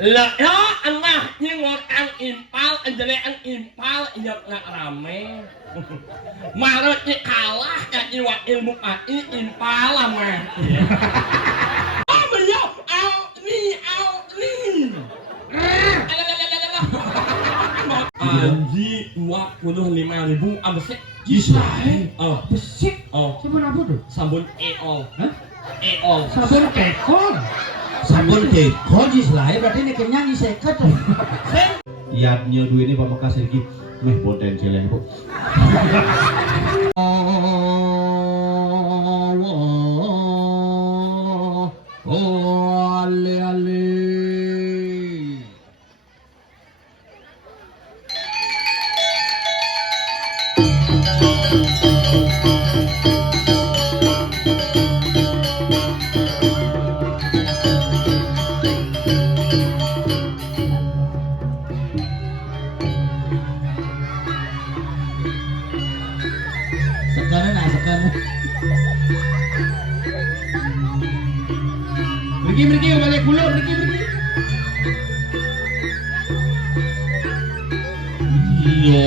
Lah ya Allah nyingot ang impal anjale ang impal iya nggak rame. Marot ni kalah ka iwa ilmu ai impal mah. Oh beliau au ni. Anji 25.000 ambesek Israel. Oh Besik. oh Sabun apa tuh? sabun eol. Hah? Eol. Sabun kekon. Sabun kekon Israel berarti ini kenyang di seket. Yatnya duit ini pamekasan iki meh potensial Bu. Oh, ale. Sekarang. Pergi balik pulau pergi. Ya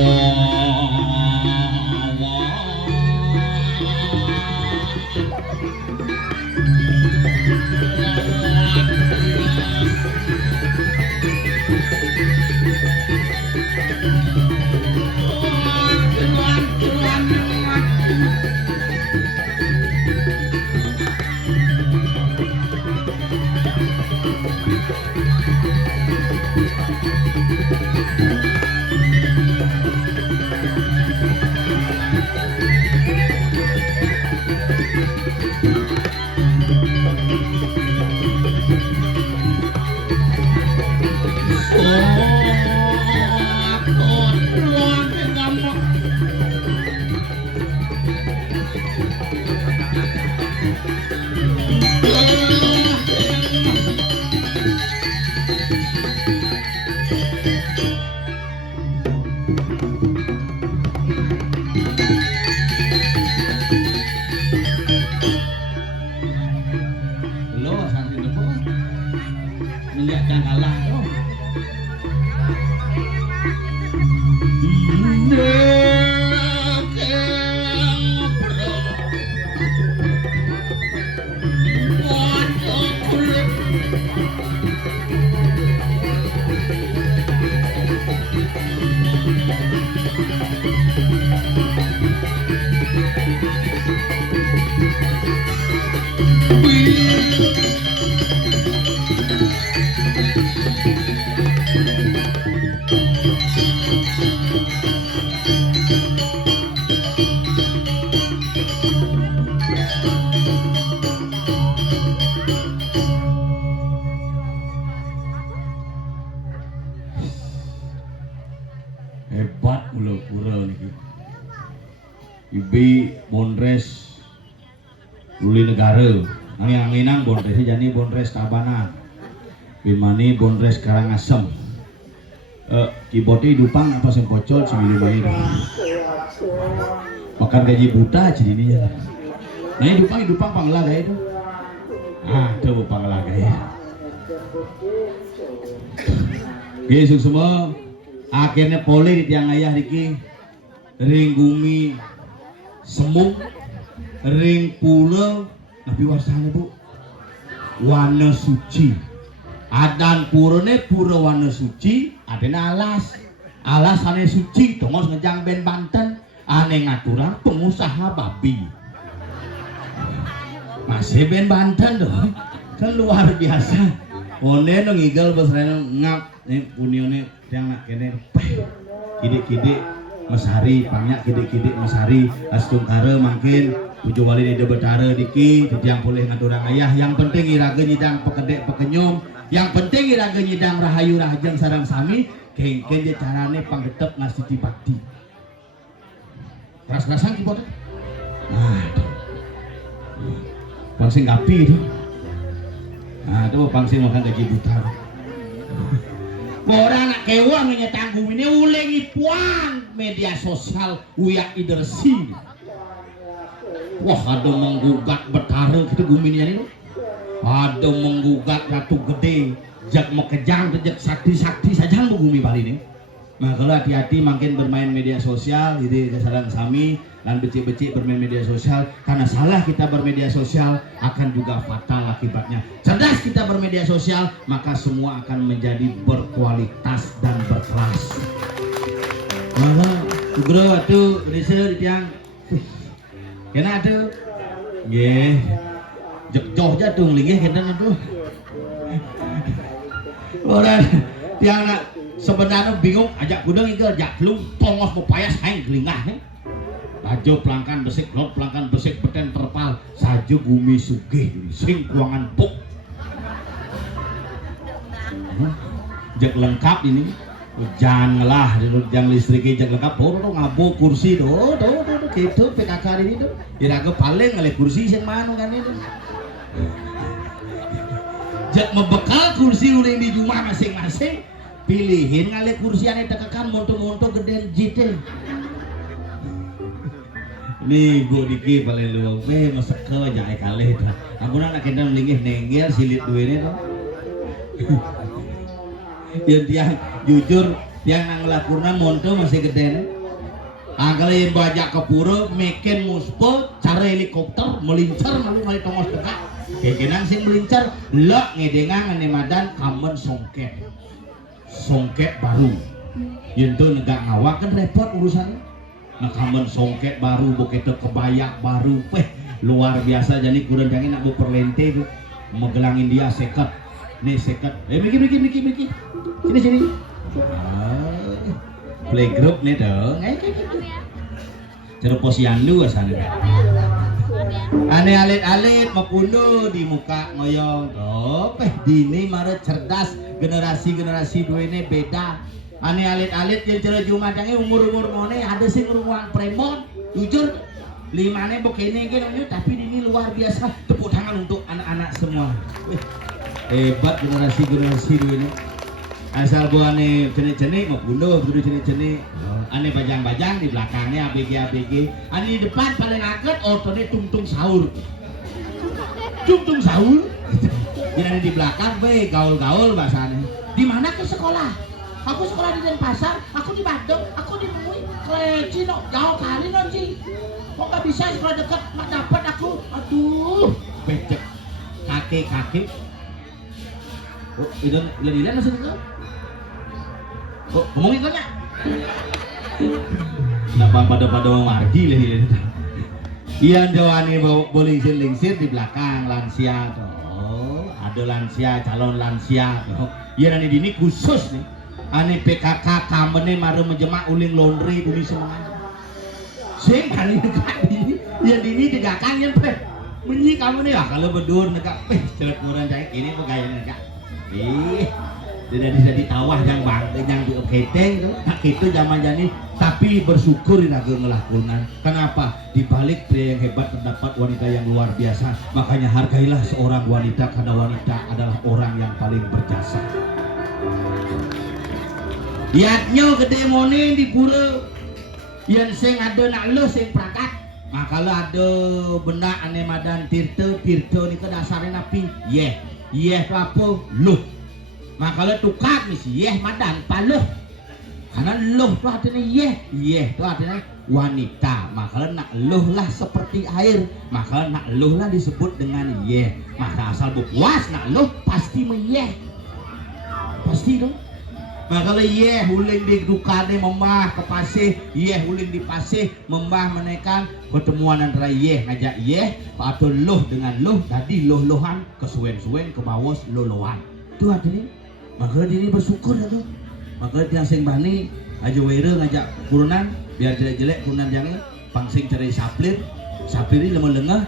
lo sampai depo menjadi kalah lo. Hebat ulo-ulo niki. Ibi Bondres Luli Negara. Angin-anginan Bondres jani Bondres Tabanan. Bimani Bondres Karangasem. Kiboti dupang apa sing bocor cibiru bayi. Makan gaji buta cini ya. Nah dupang panglaga itu. Itu panglaga ya. Gesuk semua. Akhirnya poli di tiang ayah Riki ring bumi semung ring pulau tapi wasana Bu warna suci adan purone pura warna suci adena alas ane suci tongos ngejang ben Banten ane ngaturan pengusaha babi masih ben Banten dong kan luar biasa one no ngigel besarnya ngap nih punione yang nak kene kidik mesari banyak kidik mesari astungkara mungkin ujo wali di betara diki yang boleh ngaturang ayah yang penting iraga nyidang pekedek pekenyum yang penting iraga nyidang rahayu rahajeng sarang sami kengken dia carane panggetep ngasih bakti keras-kerasan kipot pangsing kapi itu itu pangsing makan gaji buta. Orang nak kewang nya tanggung ini ulengi puan media sosial uyak idersi. Wah ada menggugat betara kita guminnya ini. Ada menggugat Ratu Gede Jak mau kejang, jak sakti saja bu bumi Bali ini. Nah kalau hati-hati makin bermain media sosial, jadi kesalahan sami dan becik-becik bermain media sosial. Karena salah kita bermedia sosial akan juga fatal akibatnya. Cerdas kita bermedia sosial, maka semua akan menjadi berkualitas dan berkelas. Maka, bro, atuh, riset tiang, kena atuh, ye, jauh jatuh lagi kena atuh. Orang tiang nak sebenarnya bingung ajak gudang ikut ajak belum tongos pepayas hang gelingah nih. Ajo pelangkan besik lot pelangkan besik peten terpal saja bumi sugih sing kuangan buk. Jak lengkap ini. Jangan lah, jangan listriknya jangan lengkap. Tuh ngabo kursi tuh gitu PKK ini tuh. Kira-kira paling oleh kursi yang mana kan itu. Jak membekal kursi udah di rumah masing-masing. Pilihin ngale kursi ane tekekan monto-monto gedean JT. Nih gua diki paling lu, masak ke jangan kalih itu. Aku nak kita melingih nenggel silit duitnya tuh. Yang tiang jujur tiang nang lakurna monto masih gede nih. Kalau yang bajak ke pura, meken muspo, cara helikopter melincar malu kali tongos dekat. Kekenang sing melincar, lo ngedengang ane madan kamen songket baru. Yentu negak ngawak kan repot urusannya. Nah kamen songket baru, begitu kebayak baru, luar biasa. Jadi kurang jangan nak berlente tuh, megelangin dia seket, nih seket. Miki. Sini. Playgroup nih dong. Cara posyandu asal. Ane alit-alit mapundo di muka ngoyong. Dini mare cerdas generasi dua ini beda. Ane alit-alit yang cara jumadangnya umur mone ada sing ruang premon. Jujur limane begini gini tapi ini luar biasa. Tepuk tangan untuk anak-anak semua. Hebat generasi dua ini. Asal gua ane cenik-cenik mau bunuh, begitu cenik-cenik. Ane bajang-bajang di belakangnya ABG. Ane di depan paling akut ortone tungtung sahur. Yang ane di belakang gaul-gaul bahasanya. Di mana ke sekolah? Aku sekolah di Denpasar, aku di Bandung, aku di Mui. Kleci no, jauh kali no Ci. Kok gak bisa sekolah dekat, mak dapat aku. Aduh, becek. Kaki. Oh, itu lihat maksudnya? Oh, ngomongin tanya. Kenapa pada margi lah ini? Iya jawani boleh lingsir di belakang lansia tuh. Oh, ada lansia, calon lansia. Iya nanti ini khusus nih. Ane PKK kamene maru menjemak uling laundry bumi semangat. Sing kali dekat ini, ya ini digakan yang menyi kamu nih lah kalau berdur negak celet murah cai ini pegawai negak. Tidak bisa ditawah yang dioketeng tuh, tak itu zaman jani. Tapi bersyukur inaga ngelakunan. Kenapa? Di balik pria yang hebat terdapat wanita yang luar biasa. Makanya hargailah seorang wanita karena wanita adalah orang yang paling berjasa. Yatnyo gede mone di pura, yang sing ada nak lo sing prakat. Nah kalau ada benak ane madan tirta ni ke dasarnya napi, itu apa? Loh. Nah kalau tukar misi madan paluh. Karena loh itu artinya itu artinya wanita. Maka nak loh lah seperti air. Maka nak loh lah disebut dengan Maka asal puas nak loh pasti pasti dong. Maka kalau huling di dukane memah ke pasih, huling di pasih memah menekan pertemuan antara ngajak atau loh dengan loh tadi loh-lohan kesuwen-suwen ke bawah loh-lohan. Itu artinya. Maka diri bersyukur ya tuh. Maka tiang sing bani aja wira ngajak kurunan biar jelek-jelek kurunan jangan pangsing cerai saplir ini lemah-lengah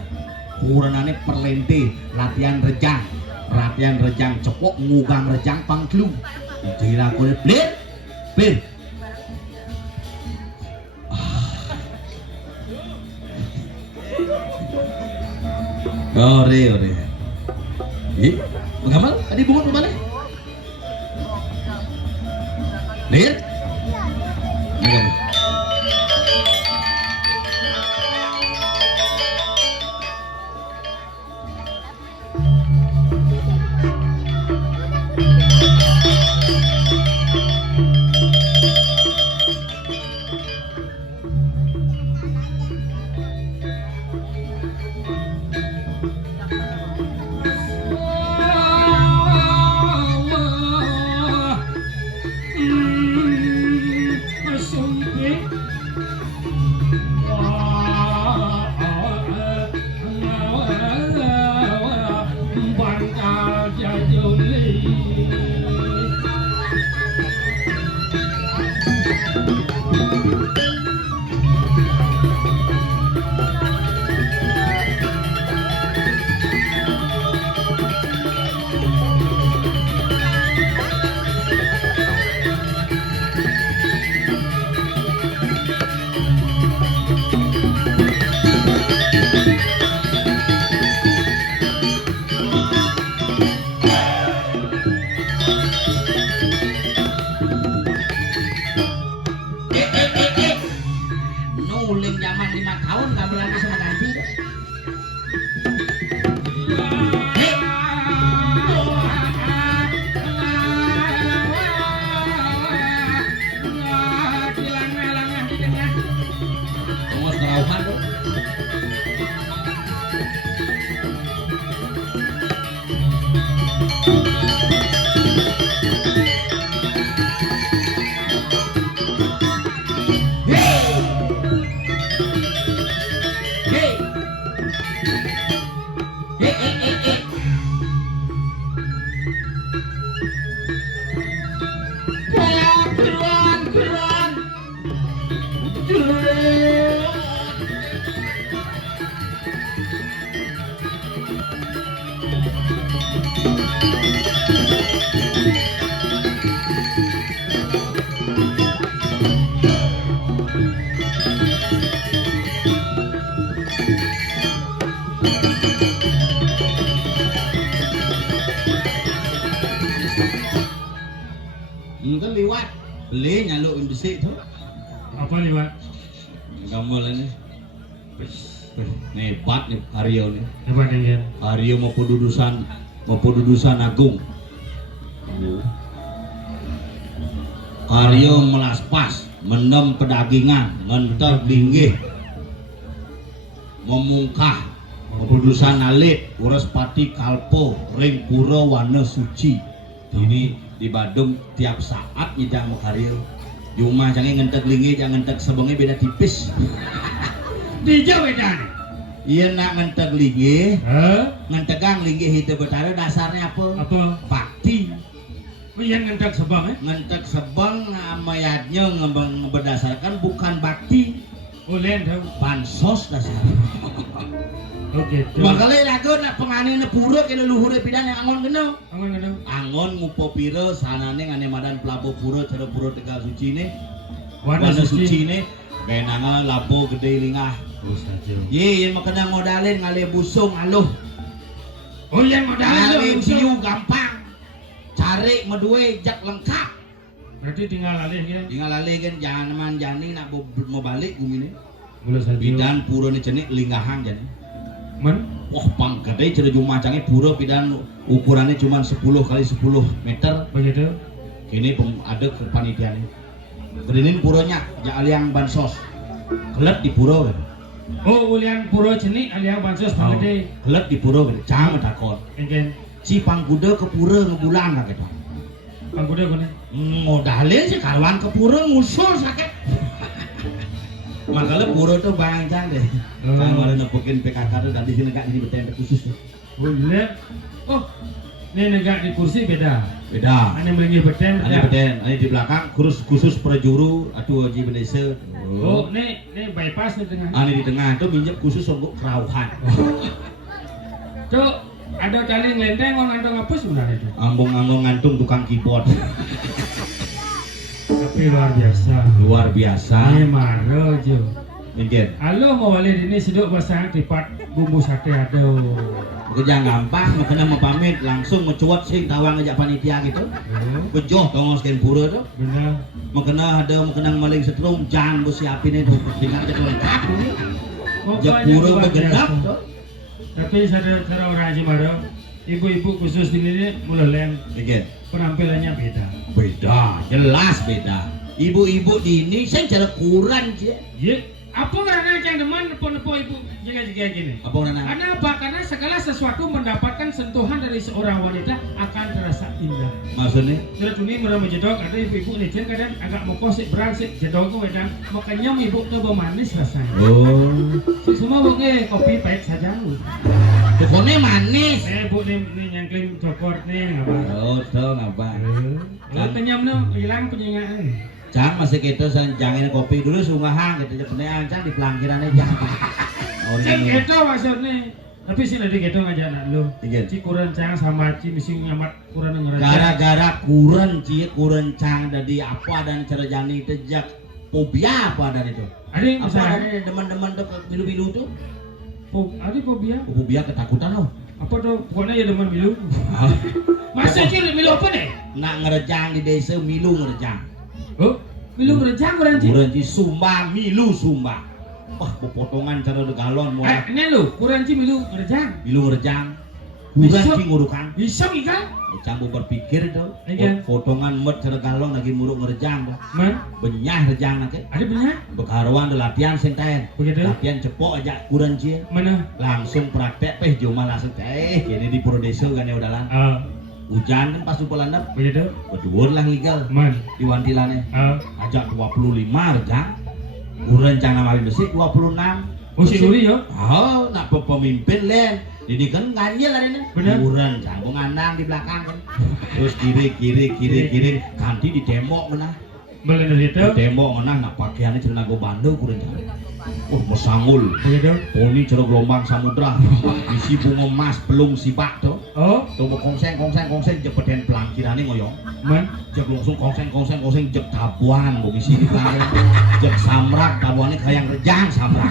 kurunannya perlente latihan rejang cepok ngugang rejang pangklung jira kulit plir ore bagaimana tadi bungut balik lihat Kan liwat. Beli nyaluk indisik tuh. Apa liwat? Gamal ini. Hebat nih Aryo nih. Hebat ya. Aryo mau pedudusan agung. Aryo melaspas, mendem pedagingan, ngentek linggih, memungkah, pedudusan alit, urus pati kalpo, ring pura warna suci. Ini di Badung tiap saat nyidang Aryo. Cuma jangan ngentek linggih, jangan ngentek sebengnya beda tipis. Di Jawa dan. Iya nak ngentek linggih, Hah? ngentegang linggih itu betara dasarnya apa? Apa? Bakti. Yang ngentek sebang Ngentek sebang mayatnya berdasarkan bukan bakti, Ulen tahu. bansos dasar. Oke. Makanya lagu nak pengane ne pura kena luhure pidan yang angon kena. Angon kena. Angon ngupo pira sanane ngane madan pelabuh pura cara pura Tegal Suci ne. Warna Warna suci. suci ne. Benanga labu gede lingah. Oh saja. Ye yang makena modalin ngale busung aluh. Oh yang modal Ngale itu. piu gampang. Cari medue jak lengkap. Berarti tinggal alih kan. Tinggal lali kan jangan man jani nak mau balik bumi ni. Boleh saja. Bidan pura ni cenik linggahan jani. Men. Wah pang gede cerita cuma canggih pura bidan ukurannya cuma 10 kali 10 meter. Begitu. Kini ada kepanitiaan ini. Gedenin puranya aliang bansos. Kelet di pura kan. Oh ulian puro cenik aliang bansos pangede. Kelet di pura kan. Cang takon. Engken. Si pangkuda ke pura ngebulan lah gitu. Pangkuda kene. Modalin si kawan ke pura ngusul sakit. Makanya pura tuh bangcang deh. Kan warna nepukin PKK tuh dan di sini gak jadi bertenda khusus tuh. Oh iya. Oh. Ini negak di kursi beda. Beda. Ane melinggi beten. Ini beden, ini di belakang khusus perjuru atau Haji Bendesa. Oh, ini bypass di tengah. Ini di tengah itu minjem khusus untuk kerauhan. Cuk, ada tali ngelenteng mau ngantong apa sebenarnya itu? Ambung-ambung ngantung tukang keyboard. Tapi luar biasa. Luar biasa. Ini marah Jo. Mungkin. Halo mau balik ini siduk basah tipat bumbu sate ada. Kerja gampang, makanya mau pamit langsung mencuat sing tawang ngajak panitia gitu. Bejoh tongos sekian pura tuh. Benar. Makanya ada makanya maling setrum jangan siapin itu dengan aja lengkap. Jak Pokoknya pura luar bergendap biasa. tuh. Tapi cara orang Haji Marah, ibu-ibu khusus di sini mulai Mungkin. penampilannya beda. Beda, jelas beda. Ibu-ibu di ini saya cara kurang sih. Iya. Apa karena yang demen nepo-nepo ibu jaga-jaga gini? Apa nana? Karena apa? Karena segala sesuatu mendapatkan sentuhan dari seorang wanita akan terasa indah. Maksudnya? Jadi ini mulai menjedok, ada ibu-ibu nih kadang agak mau kosik berat sih jedok tuh dan makanya ibu tuh manis rasanya. Oh. Semua bukan kopi pahit saja. Pokoknya manis. Bu nih nyangkling cokor nih apa? Oh, tuh ngapa? Kalau kenyam nih hilang penyingaan. Cang masih gitu jangan kopi dulu sunggahan gitu sebenarnya cang di pelangkirannya jangan. Oh, Cek ini. itu maksudnya. Tapi sih nanti gitu ngajak anak lu. Iya. Ci kurang cang sama ci misi ngamat kurang ngeraja. Gara-gara kurang cang dari apa dan cerjani tejak fobia apa dan itu. Ada yang Apa misalnya ada teman-teman tuh bilu-bilu tuh? ada fobia. Fobia ketakutan loh. Apa tuh? Pokoknya ya demen milu. Masa ci milu apa deh? Nak ngerejang di desa milu ngerejang. Oh, milu ngerejang kurang ci. Kurang ci sumba milu sumba. Wah, potongan cara de galon mulai. Ini lu, kurang ci milu ngerejang. Milu ngerejang. Kurang Bisa. ci ngurukan. Bisa ikan? Campur berpikir itu, Iya. potongan met cara galon lagi muruk ngerejang dah. Man, Benyah rejang nanti. ada banyak. Bekaruan de latihan senten. Begitu. Latihan cepok aja kurang ci. Mana? Langsung praktek cuma langsung ini di pura desa kan ya udahan. Hujan kan pas upah landap. Begitu. Berdua lah legal Man, di wantilannya. Ajak 25 rejang. Kurang cang nama besi 26. oh si Nuri yo. Oh, nak pemimpin len. Ini kan ganjil lah ini. Bener. Kurang cang ngandang di belakang kan. Terus kiri ganti di tembok mana. Beli dari itu. Di tembok mana nak pakaiannya celana go bandel kurang cang. Oh, mesangul. Begitu. Poni cara gelombang samudra. Isi bunga emas belum sibak tuh. Oh, Tuh kongseng jepeten pelangkirannya ngoyong. man. Jek langsung kongseng jek tabuan bu misi kita. Jek samrak tabuannya kayak rejang samrak.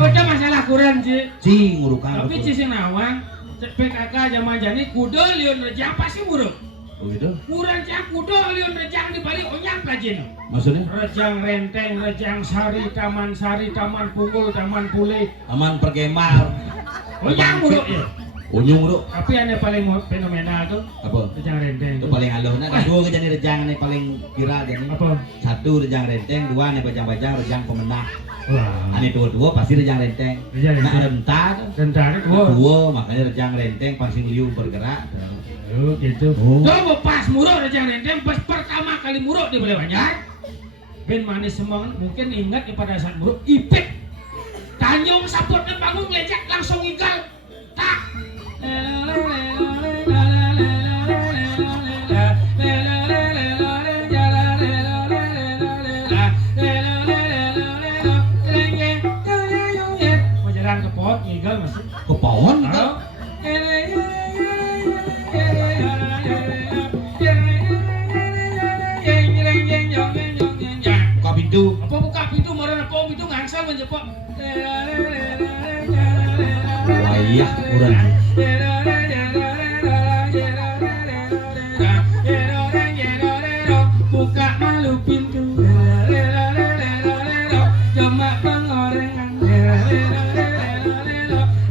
Ada masalah kurang ci. Ci ngurukan. Tapi ci sing nawang PKK zaman jani kudu liun rejang pasti muruk. Begitu. Kurang cak kudo liun rejang di balik onyang kajin. Maksudnya? Rejang Renteng, Rejang Sari, Taman Punggul, Taman Pule. Taman Perkemal. Onyang mulu ya. Unyung bro. Tapi yang paling fenomenal tuh Apa? Rejang Renteng. Itu paling halus. Nah, kedua kejadian rejang ini paling viral jadi. Apa? Satu rejang renteng, dua nih bajang-bajang rejang pemenang. Wah. Ane dua pasti rejang renteng. Rejang Nah, Renteng. rentar. Tentara dua. Dua, makanya rejang renteng pangsing liu bergerak. Oh gitu. Oh. Coba pas muruk Rejang Renteng pas pertama kali muruk di Balai Banjar. Ben manis semangat mungkin ingat pada saat muruk ipek. Tanyong saputnya bangun lecek langsung igal. Tak. Mau jalan ke pot igal masih. Ke pohon gitu. Buka pintu. Apa buka pintu marah apa pintu ngangsal menjepok. Wayah kurang. Buka malu pintu. Cuma pengorengan.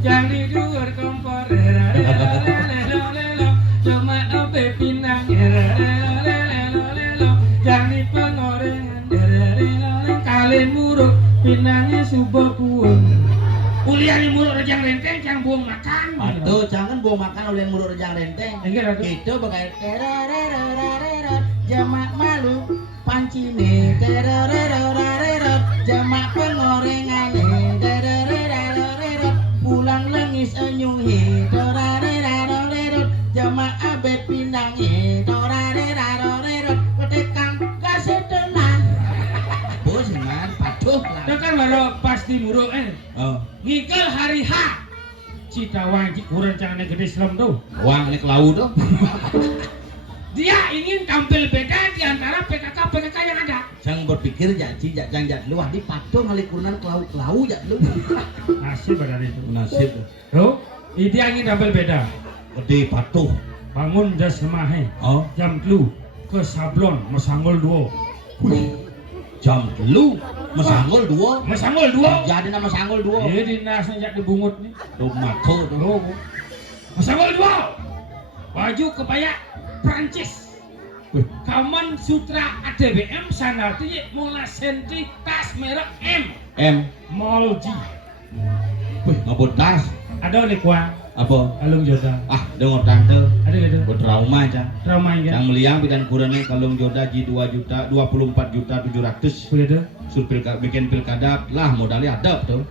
Yang tidur kompor. Cuma ape pinang. Jadi pengorengan. Kali muruk pinangnya subuh puang. Kuliah di muruk Rejang Renteng yang buang makan. Aduh, jangan bawa makan oleh mulut rejang renteng. Enggak ada. Itu bagai jamak malu pancine jamak pengorengane pulang lengis enyuhi jamak abe pindangi petekang kasetenan bosingan patuh Itu kan baru pas di muruk oh ngigel hari H. Citawang kurang jangan gede selam tuh. uang ini ke laut tuh Dia ingin tampil beda di antara PKK yang ada. jangan berpikir jangan luah di patung kali kunan kelau ya lu Nasib ada itu. nasib Tuh, dia ingin tampil beda. gede patuh Bangun jas lemahe. oh Jam telu ke sablon mesanggol duo. jam lu mesanggol dua Mesanggol duo. jadi nama sanggol dua Iya di nas sejak dibungut nih. rumah tuh Tuh. Mesanggol duo. Baju kebaya Prancis. Kaman sutra ADBM sana tuh mula senti tas merek M. Molji. wih ngabut tas Ada nih kuah. apa Kalung joda. ah dengar tante Ada gitu. bertrauma aja Trauma yang enggak? meliang bidan kurangnya kalung joda ji 24.700.000 Begitu. sur bikin pilkada lah modalnya ada tuh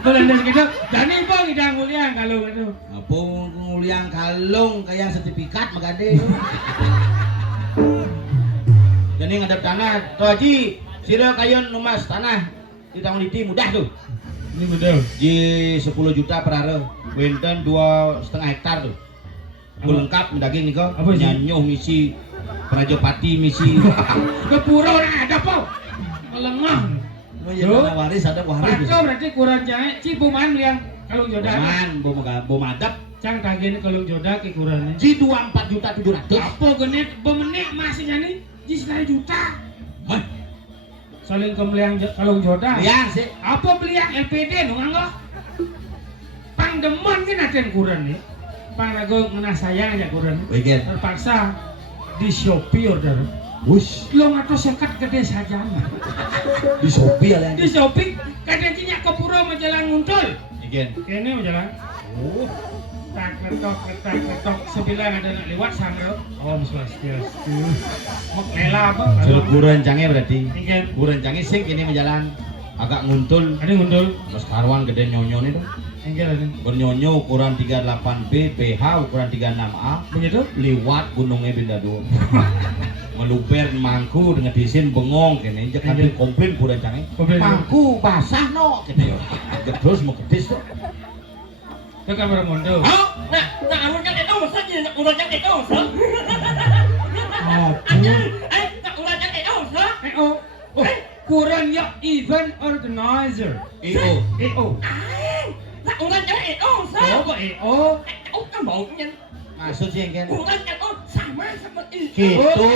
Belendes gitu. Jadi bang idang mulia kalung itu. apa nguliang kalung kayak sertifikat magade jadi ngadap tanah tuh haji sira kayon numas tanah di tahun itu mudah tuh Ini betul. di 10 juta per hari Winten 2,5 hektar tuh Apa? lengkap daging nih kok Apa sih? nyanyuh misi Prajopati misi Ke pura orang ada po. Melengah. oh ya tanah waris ada waris Paco berarti kurang jahe. Cibuman yang kalung joda. man bom madap Cang kagen kalung joda ke kurangnya. ji 24.700.000 Apa genit bemenik masih nih? Di 1 juta. mah Saling kemeliang kalung joda. liang sih Apa beliang LPD nung anggo? Pangdemen kan ada kurang nih. Panago ngena sayang aja kurang. weekend Terpaksa di Shopee order. wush Lo ngato sekat gede saja. di Shopee ada Di Shopee kadang cinya ke pura majalah nguntul. weekend Kene majalah. oh Tak letok sebilang ada nak lewat sangro. Om Swastiastu. Mau lela apa? suruh kurang canggih berarti Tinggal kurang canggih sing ini menjalan agak nguntul ada nguntul. mas karwan gede nyonyo nih tuh Tinggal ada. bernyonyo ukuran 38B PH ukuran 36A Begitu? liwat gunungnya benda dua meluber mangku dengan disin bengong kene injek Iya. komplain kurang canggih Komplain. mangku basah no kene terus mau kedis tuh Ke kamar mondo. Nah urutnya itu masa jadi urutnya itu masa. Urutnya itu masa. Oh, kurang ya event organizer. iyo EO. Urutnya itu masa. Apa EO? Kan bau nhân. Maksud sih yang kan? Orang kan sama seperti Gitu.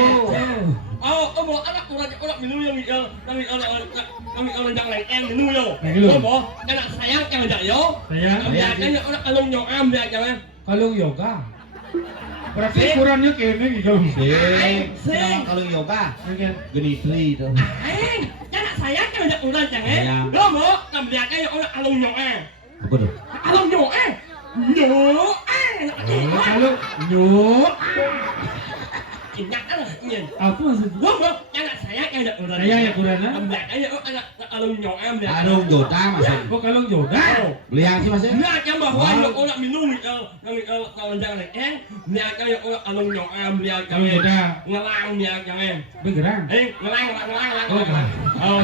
Mau anak orang minum yang orang yang lain minum yo. Mau anak sayang yang ada yo. Sayang. Biasanya orang kalung nyokam dia jangan. Kalau yoga. Berarti ukurannya kene gitu. Sing. Kalau yoga. Mungkin. Geni free itu. Anak sayang yang ada orang jangan. Lo mau biasanya orang kalung nyokam. Apa tuh? Kalung nyokam. Kalau nyok. Ingat lah ingin. Apa maksudnya? Lo mau anak sayang yang ada orang. Saya ya kurana. Biasanya anak kalung nyokam dia. Arung Jota maksud. Kok kalau yoga? Beli yang sih masnya? Dia yang bahwa yang orang minum kalau jangan dia yang orang kalung nyokam dia Kalau yoga. ngelang dia jangan. Bergerak. Ngelang.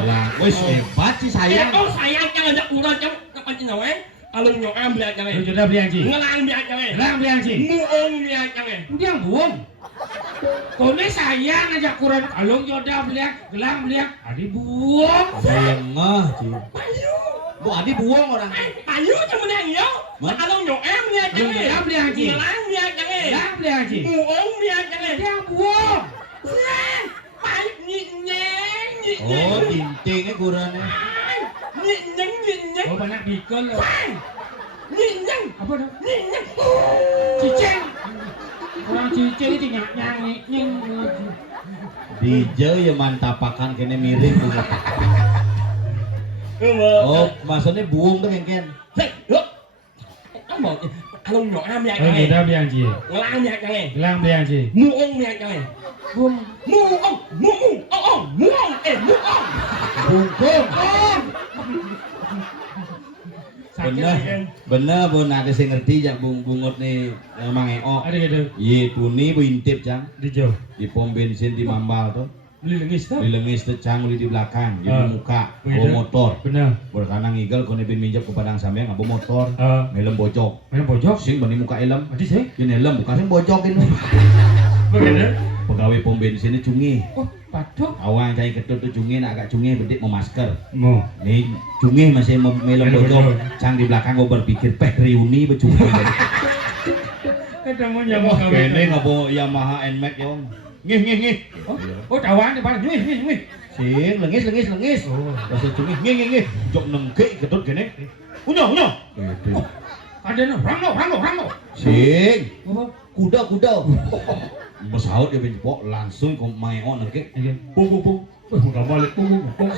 Lah, wis hebat sih sayang. Sayang yang ada kurang jam kapan inawe? Kalung nyokam dia jangan. Kalau jodoh beli anjing. Ngelang dia jangan. Gelang beli anjing. Muong dia jangan. Dia buang. Kone sayang aja kurang kalung jodoh beli gelang beli. Adi buang. Sayang mah sih. Payu. Bu Adi buang orang. Payu cuma yang yo. Kalung nyokam dia jangan. Gelang beli anjing. Ngelang dia jangan. Gelang beli anjing. Muong dia jangan. Dia buang. Payu nyeng. Oh, tintingnya kurangnya. Nyeng. Oh banyak bikol. Nyeng. Apa dah? Nyeng. Ciceng. Orang ciceng itu nyanyi nyeng. DJ ya mantapakan kene mirip juga. Oh, maksudnya buung tuh kan? Mau kalung nyokam dia Kalau jangan. jodoh beli anjing. Ngelang dia jangan. Gelang beli anjing. Muong dia jangan. Buang. Muong. Bungkung. Bener bu, nanti saya ngerti jak bungut nih Mang Eo. Ada gitu. Ye puni bu intip cang Di jauh. di pom bensin di Mambal tuh. Beli lengis tuh. Di lengis tuh cang di belakang, di muka, begitu. bawa motor. Benar. Berkanang ngigel kau bin minjap ke Padang Sambiang ngabo motor, Eh, helm bocok. mana pojok? Sing bani muka helm, Adi sih. ini helm bukan sing bocok ini. Begitu. Pegawai pom bensin ini cungi. Oh, patok. Awang cai ketut tuh cungi, agak cungi bedik mau masker. Mau. Nih cungi masih melem Helm bocok. bocok. Cang di belakang gue berpikir reuni becungi. Ketemu nyamuk Wah, kene ngabo Yamaha NMAX yong. Ngih. Oh, cawan di bawah. Wih. Sing lengis. Oh. Terus cungi ngih. Jok nengke ketut kene. Unyo. Gitu. Ada no, rangno. Sing Apa? kuda. Mesaut dia benjepok langsung ke Mang nengke. Iya. Pung. Wih, enggak balik.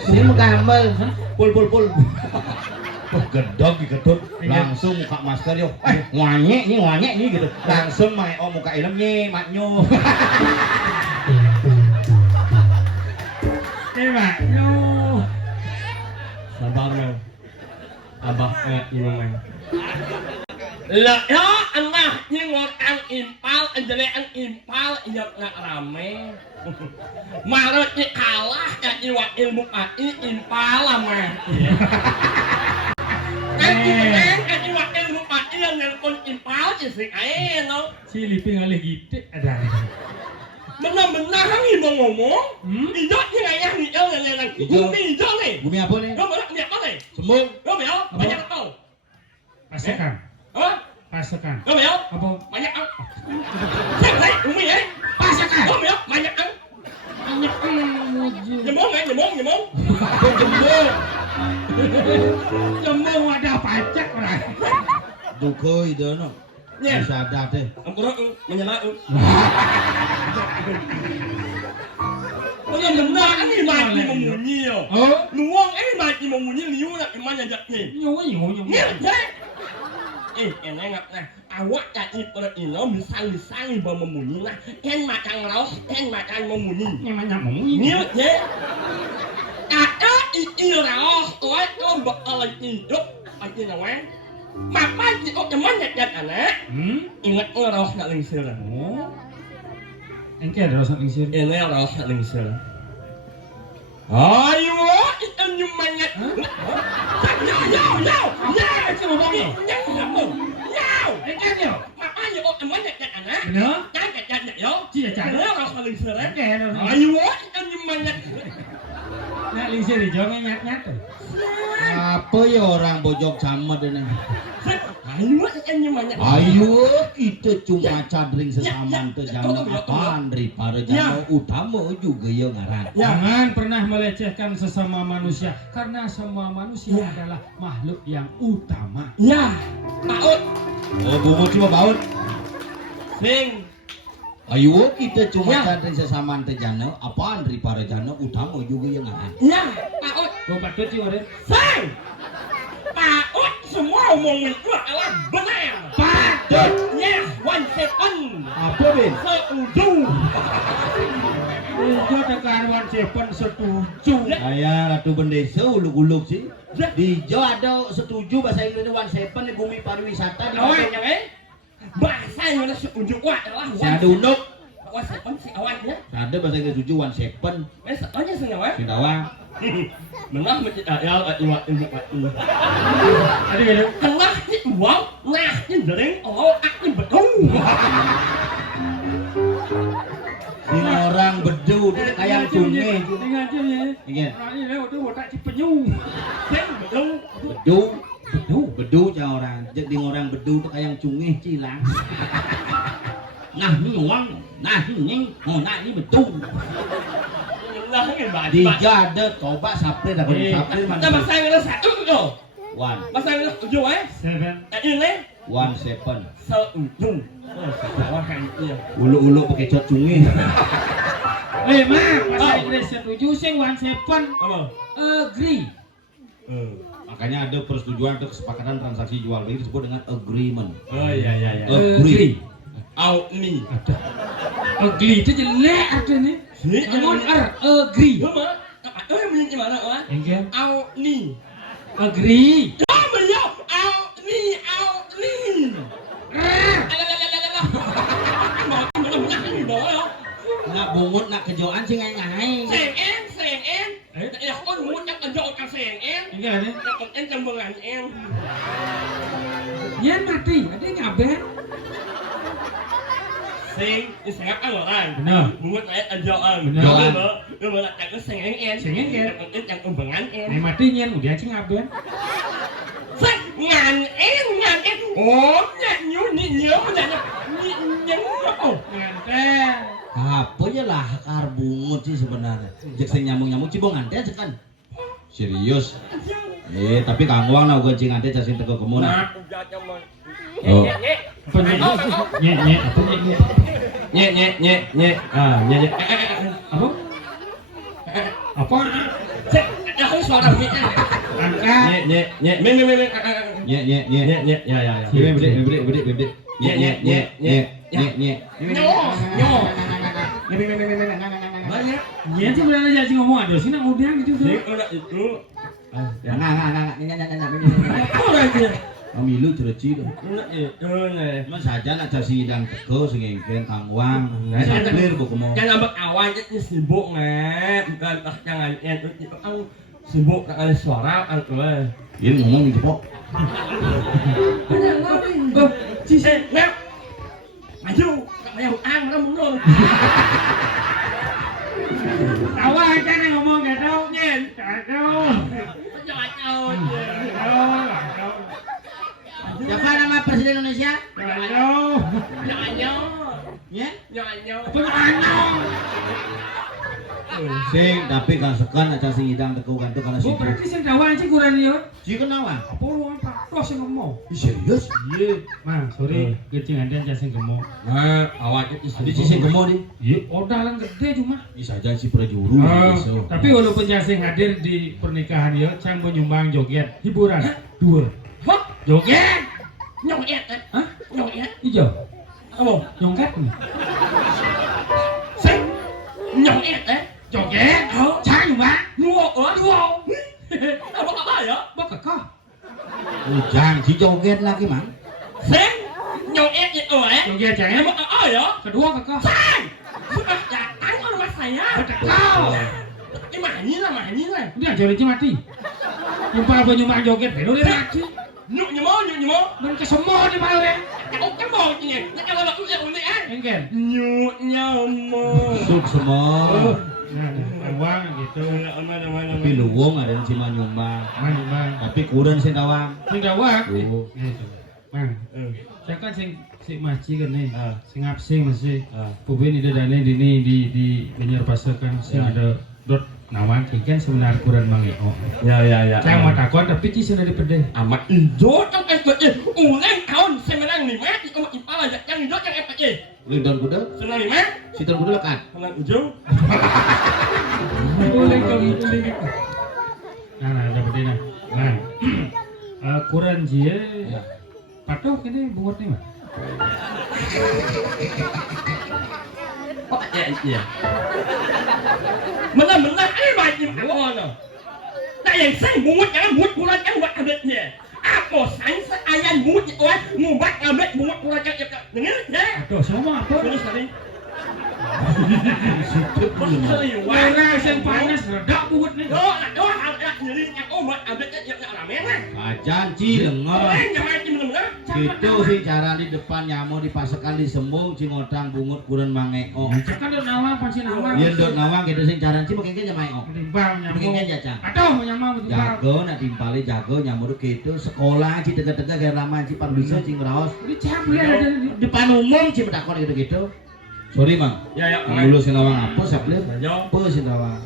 Sing mengambal. Pul. Gedog diketut langsung muka masker yo. Nganyek nih gitu. Langsung Mang muka ilem nye maknyo. Mak, no. Sabar mel. Abah imam mel. Lah ya anak nyengor ang impal anjale ang impal iya nggak rame. Marot ni kalah ya iwa ilmu ai impal mah. Kan iwa ilmu ai yang nelpon impal sih ae no. Si Liping alih gitu ada. Benar-benar kami mau ngomong. Ijo ni ngayah ni el yang bumi ijo nih. Bumi apa nih? Lo mau ni apa nih? Sembung. Lo mau banyak tau. Pasokan. Hah? Pasokan. Lo mau Apa? banyak ang. Saya bumi ya. Pasokan. Lo mau banyak ang. Nyemong. Nyembung ada pajak lah. Duko itu no. Nya. Bisa ada teh. Ampura menyala. Benar-benar ini mati memunyi yo. Oh, Nuang ini mati memunyi liu nak mana jaknya. nyowo. Ngerti? Enak nah. Awak jadi perino misal ibu memunyi lah. Kan makan rauh, kan makan memunyi. Nyamuk. Ngerti? Ada rauh, tuai kau bakal hidup lagi nawan. Mapa di teman jajan anak. Ingat rauh nak lingsir. Oh. Engke ada rasa lingsir. Ini rauh nak lingsir. Ayo, itu nyumanya. Yo. Itu mau ngomong. Engke dia. Makanya kok teman jajan anak. Benar? Jangan jajan yo. Jajan. Ini rauh nak lingsir. Engke ada. Ayo, itu nyumanya. Nak lingsir di jonge nyat. Apa ya orang bojok camet ini? Ayo ini banyak. Ayo kita cuma cadring sesaman teu jana apaan daripada jana utama juga ya ngaran. Jangan pernah melecehkan sesama manusia karena semua manusia adalah makhluk yang utama. Ya, Paut. Oh bungut cuma baut. Sing. Ayo kita cuma cadring sesaman teu jana apaan daripada jana utama juga ya ngaran. Ya, Paut. Gua patut sih orang. Sing. Paut semua omongan itu adalah benar. Patut. Yes, 17. Apa Ben? Setuju. Itu tekan 17 setuju. Saya Ratu Bendesa uluk-uluk sih. Di Jawa ada setuju bahasa Indonesia 17 di bumi pariwisata di Awalnya bahasa Indonesia setuju adalah Saya ada unduk. 17 si awalnya. Ada bahasa Inggris setuju 17. Soalnya sengawa. Sindawa. Menang masjid ayal iwa ibu mati. Ada gitu. Tengah ni uang, nah ni jering oh aku betul. Ini orang bedu kayak sungai. Dengan aja ya. Iya. Ini lewat tu botak cipenyu. Sing betul. Bedu cah orang. Jadi orang bedu tu kayak sungai cilang. Nah ini uang, nah ini, oh nah ini betul. Lah ni ba. Ada toba sapre dah sapre Kita bahasa Inggris satu tu. One, Bahasa Inggris tujuh 7. Ini 17. setuju. Salah kan dia. Ulu-ulu pakai cat sungai. Mak, bahasa Inggris setuju sing 17. Apa? Agree. Makanya ada persetujuan atau kesepakatan transaksi jual beli disebut dengan agreement. Oh iya iya iya. Agree. Out ni. Agree itu jelek artinya. Jangan agree. Mama, apa yang mana wah? Engke. Out ni. Agree. Kamu yo out ni. Nak bungut nak kejoan sih ngai. Seng en. Ya kau muốn nhắc anh dọn cả seng en. Engke ada. Nhắc còn en trong bưng em. Yen mati, ada ngaben. Seng, đi seng ăn ở đây. Benar. Muốn anh dọn. Benar. Đưa mà lại cái seng en. Seng en. Còn en trong bưng em. Nek mati nyen udah sing ngaben. Seng ngàn em. Oh, nhớ Ngante. Apa ya lah akar bungut sih sebenarnya. Jek sing nyambung-nyambung cibong ante kan. Serius. Tapi kangwang na uga cing ante cacing teko kemuna. Nah, Oh. Apa nye? Apa nye? Ah, nye. Apa? Apa? Seng, aku suara nye. Angkat. Nye. Nye. Ya. Bede. Nye. Nyo. Banyak. Nye sih berada jadi ngomong ada sih nak udah gitu tuh. Seng udah itu. Nggak. Apa lagi? Pemilu cereci tuh. Udah itu nih. Mas saja nak cacing hidang teko sing engken kangwang. Clear buku mau. Jangan berawan jadi sibuk nih. Bukan jangan itu aku sibuk kali suara aku. Ini ngomong di jepok. Nè. Maju, maju ăn nó muốn luôn. Awak aja nih ngomong gak tau nye. Gak tau. Siapa nama Presiden Indonesia? Gak tau. Ya. Sing tapi kan sekan aja sing hidang teko kan tuh karena Oh berarti sing dawan sih kurang ya. Si kenawan. Apa lu apa? Kok sing ngomong? Serius? Iya. Mang, sorry. Kucing ada yang sing ngomong. Nah, awak itu Ada si sing gemo nih. Iya, odalan gede cuma. Bisa aja si prajuru. Tapi walaupun Jasing hadir di pernikahan ya, Cang menyumbang joget hiburan. 2. Hah? Joget. Nyonget. Hah? Nyonget. Ijo. Apa? Nyongket nih. Sing. Nyonget Joget. Cang nyumbang. Nuo. Apa ya? Bok kekeh. Ujang si joget lagi mang. Sing. Nyonget itu Joget Cang. Apa ya? Kedua kekeh. Sing. Sudah datang ke rumah saya. Kekeh. Mani lah. Ini aja udah mati. Nyumbang nyumbang joget, baru dia mati. Nyuk nyemo. Dan kesemua di mana ya? Aku kan mau ini. Nak kalau aku yang unik Engken. Nyuk nyemo. Suk semua. Nah, awang gitu. Tapi luwung ada yang cima nyumbang. Nyumbang. Tapi kurang sih tawang. Sing dawak. Oh. Gitu. Mang, Ừ. saya kan sing maci kan nih, Ah. sing absing masih. Ah. Pubin ide dane di Banjar Pasekan sing Ya. ada dot nawan kan sebenarnya kurang mangeo. Ya. Saya mau takon tapi ci sudah dipede. Amat ijo kan SPE. Ulang tahun semenang 5 di rumah ipal aja yang ijo yang SPE. Lidon kuda, Senang 5, siton kuda lekat. senang ijo. Boleh kamu boleh. Nah, dapat ini. Nah, kurang jie. Patuh ini buat nih mah. Oh iya. Benar-benar ini wajib Allah. Nah yang saya bungut jangan bungut pulang yang buat abetnya. Apa saya seayan bungut orang ngubah abet bungut pulang yang dengar ya? Aduh, semua apa? Terus tadi. Warna yang panas redak buat nih. Doa ada nyeri yang obat abetnya yang rame lah. Kajan ci lengar. Jangan benar-benar. Gitu sih cara di depan nyamuk dipasekan disembung ci ngodang bungut kurang mangeo. Kan udah nawang panci nawang. Yen dot nawang gitu sing cara ci pakai kenya mangeo. Timbang Pakai nyamuk. kenya jaca. Aduh, nyamuk timbang. Jago nak timpali jago nyamuk gitu sekolah ci tega-tega gaya lama ci parlisa ci ngeraos. Ini cabul ada di Depan umum ci bedakon gitu-gitu. Sorry mang. Ya. Yang dulu sing nawang apa saplir? Ya. Apa sing nawang?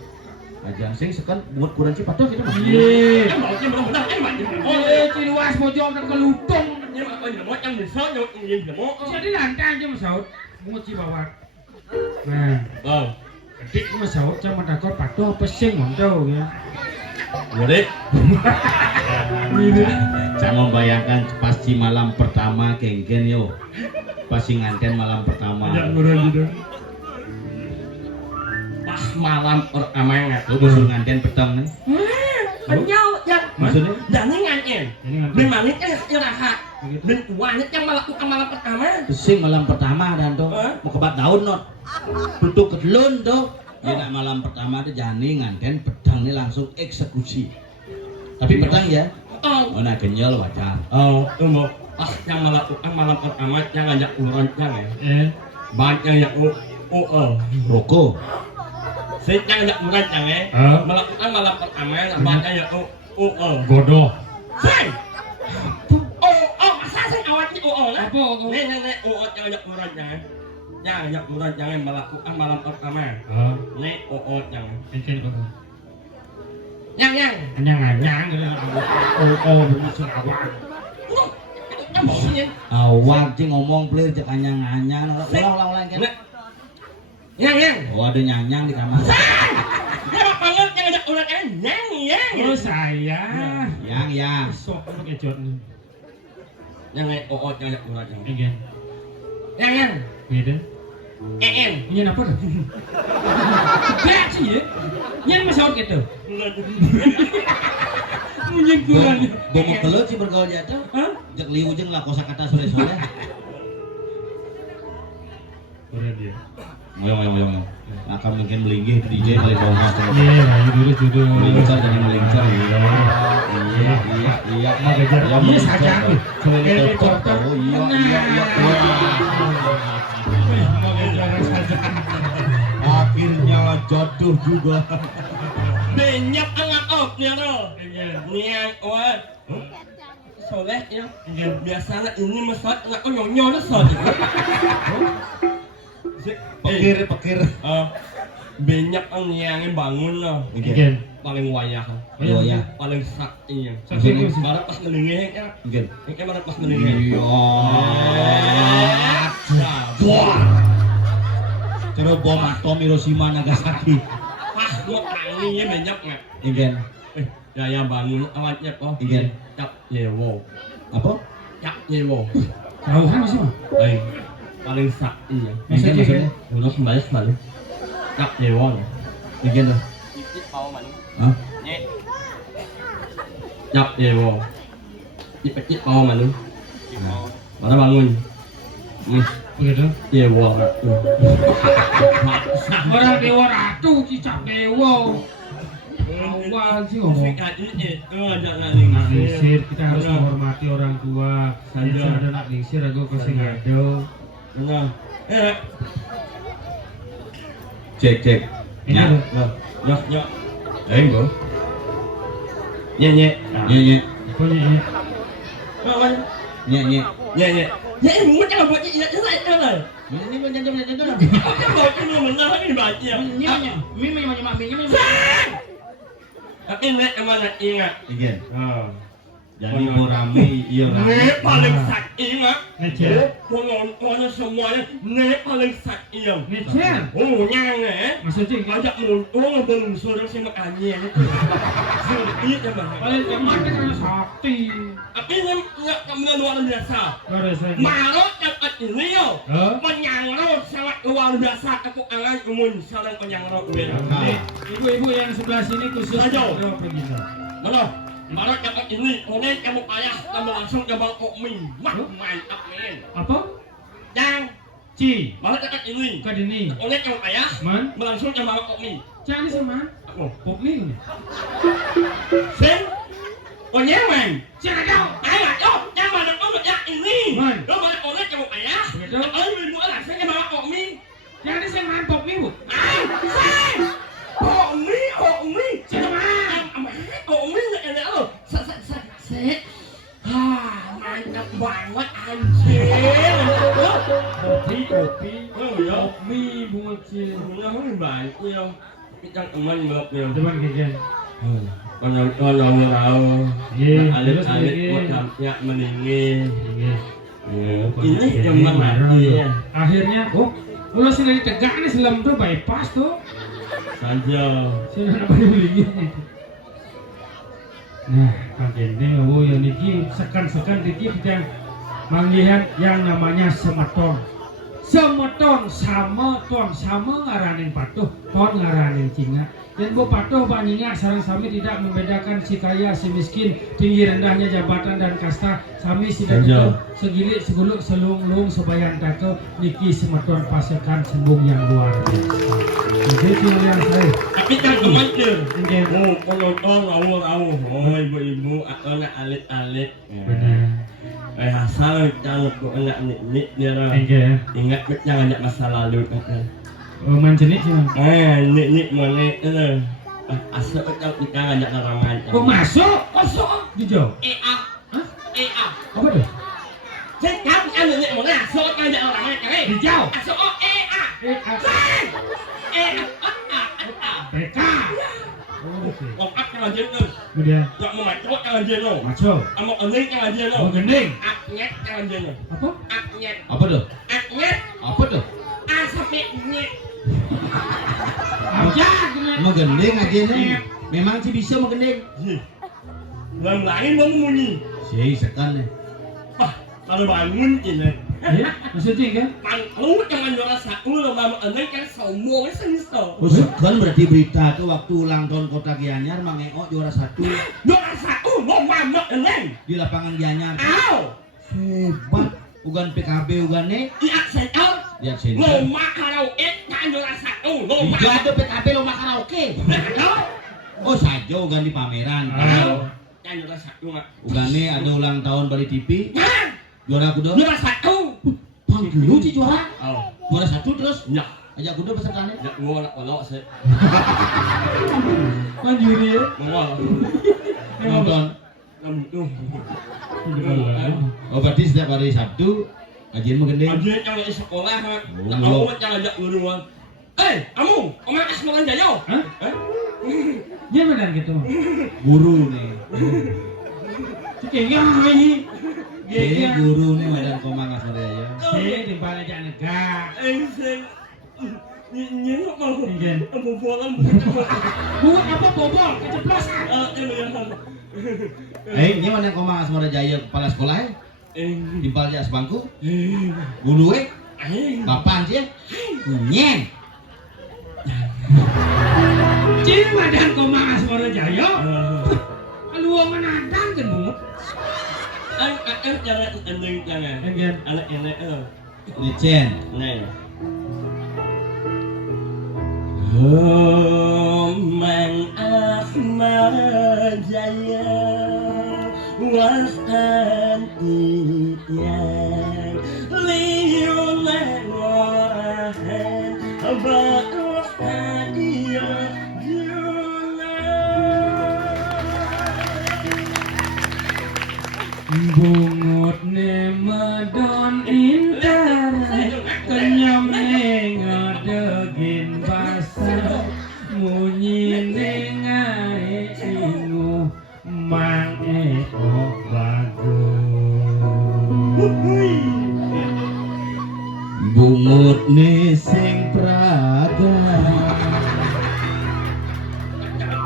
Aja sing sekan bungut kurang ci patuh gitu mah. Iya. Yang mau benar-benar yang wajib. Oh, ci luas pojok dan kelutong. Nhưng mà coi như mỗi trong người sớm nhưng nhìn là mỗi Jadi lantai aja mas Saud, bungut ci bawah. Nah, ketik mas Saud sama takut patuh pesing montau ya. Jadi Cak membayangkan pasti malam pertama kengken yo. Pasti nganten malam pertama. ngurang gitu. pas malam pertama nggak Lu disuruh nganten petang nih. Penyau yang Maksudnya? jadi nganten Ini nganten. Memangnya kan istirahat dan wanita yang melakukan malam pertama Pesing malam pertama dan tuh Hah? mau kebat daun not. Tutup kedelun tuh. Dia malam pertama tuh jani nganten petang nih langsung eksekusi. Tapi petang ya. oh Oh nah kenyal wajar. tunggu pas yang melakukan malam pertama yang ngajak uroncang ya banyak yang Roko. si yang ngajak uroncang ya Ah. melakukan malam pertama banyak yang Godoh. Say! Masa saya awalnya lah. Apa? Nih, yang ajak murad jangan. Yang ajak murad jangan melakukan malam pertama. Nih, jangan. Encen kok. Yang. Anyang-anyang gitu. Begitu awak. Yang bosnya. Awak cing ngomong pelir cek anyang-anyang. Ulang kan. Yang. Oh ada nyanyang di kamar. Dia banget yang ajak murad jangan. Yang. Oh saya. Yang ya. Sok apa kecot nih. Yang yang ajak murad jangan. Again. Yang. Beda. En. Ini apa dah? Gak sih ya. Yang masuk gitu. Munyin kurang. Bongok kelut sih bergaul jatuh. Hah? Jek liu jeung lah kosakata sore-sore. Kurang dia. Ngoyong. Akan mungkin melinggih ke DJ kali bawah. Iya, duduk. Melincar jadi melincar. Iya. Mau kejar. Iya saja. Iya. Mau kejar saja. Akhirnya jodoh juga. Banyak anak ya lo. Iya. Niang, soleh ya. Iya. Biasanya ini mesot nggak kok nyonyo mesot. Pekir. Banyak ang yang bangun loh. Again. Paling wayah. Oh ya. Paling saktinya. Sakti itu sih. Baru pas ngelingih ya. Mungkin. Ini baru pas ngelingih. Iya. Wah. Terus bom atom Hiroshima Nagasaki. Pas mau tanginya banyak nggak? Mungkin. Ya bangun awalnya kok. Iya. Cap yewo. Apa? Cap yewo. Tahu kan sih? Baik. Paling saktinya. Maksudnya? Udah kembali. Cap yewo. Mungkin tuh. Ipit pau mana? Hah? Nhẹ. Nhập đều. Ipit pau mana? Mana bangun. Begitu. Yewo. Orang dewa ratu cicak dewa. Awal sih ngomong. Nak lisir, kita harus menghormati orang tua. Kalau ada nak lisir, aku kasih ngado. Benar. Cek. Ini loh. Nhọ. Enggak. Nhẹ. Nye. Apa ini? Apa? Nye. Dạ dạ. Dạ em muốn cho buat iya saya kan. Ini gua jangan jangan. Apa mau kena menang ini baca. Mimi mami. Tapi nek mana ingat. Again. Ah. Jadi rame, iya rame. Nek paling ingat. Ngecek. Penontonnya semuanya nek paling sakit. Ngecek. Oh nyang Maksudnya ngajak muntung belum suruh si makanya itu. Sulit ya bang. paling kemana kan sakti. Tapi nggak kemudian luar biasa. Luar biasa. Marot dapat ini yo. Hah? Penyangrot sangat luar biasa kekuangan umun sarang penyangrot. Jadi, ibu-ibu yang sebelah sini khusus Ayo. pergi. Mana? Marot dapat ini, kemudian kamu payah kamu langsung ke bangkok mie. Mah mantap men. Apa? Dan Ci. Marot dapat ini, Kadini. kemudian kamu payah Man. langsung ke bangkok mie. Cari sama. Oh, Pok ni. Sen, còn nhé mày. Cari đâu? Ai là cho, cha mà đừng có được dạng ini. Mày. Đó mà còn lấy cho một payah. Betul. Ơi mình nữa là sẽ ke bangkok mie. Cari sama pok ni bu. Ai? Sen. Hộ mie. Sama. Ồ mấy người này rồi sẽ mantap banget anjir Kopi. ya Mie bunga ci. không bạn yêu kita teman ngọc nhiều Teman kajian. penonton tahu Iya. alit-alit macamnya meninggi Iya. ini cuma mati ya Akhirnya, ulah sini tegak nih selam tuh bypass tuh. saja Sini apa yang beli? Nah, kakeknya, yang niki sekan niki kita melihat yang namanya semeton. Semeton sama ngaranin patuh, ton ngaranin cinga. Dan bu patuh banyinya sarang sami tidak membedakan si kaya si miskin, tinggi rendahnya jabatan dan kasta. Sami tidak itu segilik seguluk selung-lung sebayan take niki semeton pasukan sembung yang luar biasa. Itu yang saya. tapi kan teman dia Oke. oh penonton tahu oh ibu-ibu anak alit-alit Benar. asal kalau kau anak nik dia lah Oke. ingat jangan ajak masa lalu kata Main jenis sih, Man. nik mana itu asal kau kita ngajak ramai Kok masuk? Dijauh. EA EA Apa tuh? saya tahu kan nik mana asal ngajak ramai kali Dijauh. asal EA PK. Oh, oke. Ngokak jangan dia tu Kemudian Gak memacot jangan dia tu masuk. Sama ening jangan dia tu Oh, gending. Aknyet jangan dia tu Apa? Aknyet Apa tuh? Aknyet Apa tuh? sampai nyet Aja, kemudian. Mau gending aja nih. Memang sih bisa mau gending. Yang lain mau munyi Si sekan nih. Bah, kalau bangun ini Ya, maksudnya kan? Lu jangan juara satu lomba ening kan sombong senior Oh sekan berarti berita tuh waktu ulang tahun Kota Gianyar Mang Eo juara 1 juara satu lomba ening di lapangan Gianyar. Aw Hebat. Ugan PKB ugan nih. Iya senior Lihat sini. lomba karaoke kan juara satu lomba Iya ada PKB lomba karaoke. Oh saja ugan di pameran. Aw kan juara satu mak Ugan nih ada ulang tahun Bali TV. Nah Juara kuda. juara satu Panggil lu sih juara. Oh Juara 1 terus. ya Ajak kuda pesertanya. ya gua nak kolok sih Kan juri ya? mau Nonton. Tuh. Oh berarti setiap hari Sabtu kajian mau gending. Aja kalau di sekolah kan, Oh. kamu jangan ajak guruan. Kamu, kamu sekolah jayo? Hah? Dia benar gitu. Guru nih. Kayaknya ini. Ini guru nih Medan Komang Asmara Si timbal aja negak. Sing nyengok mau. Iya. Kamu bolam. Buat apa bobol? Keceplosan. Ini yang Ini mana Komang Asmara Jaya kepala sekolah ya? Timpal di asbangku. Eh, Guru eh. eh, Bapak sih. Nyeng. Cing Madan Komang Asmara Jaya. Luang menantang kan bu? jangan ending jangan. Enggak. Anak ini Licen. Nih. Man Ahmad Jaya Wahan Iyan Liyunan Wahan Ba'uhan Iyan Bungut Nemedon intara kenyam ngadegin basah munyi nengae ingu mang eko bagus bungut ni sing praga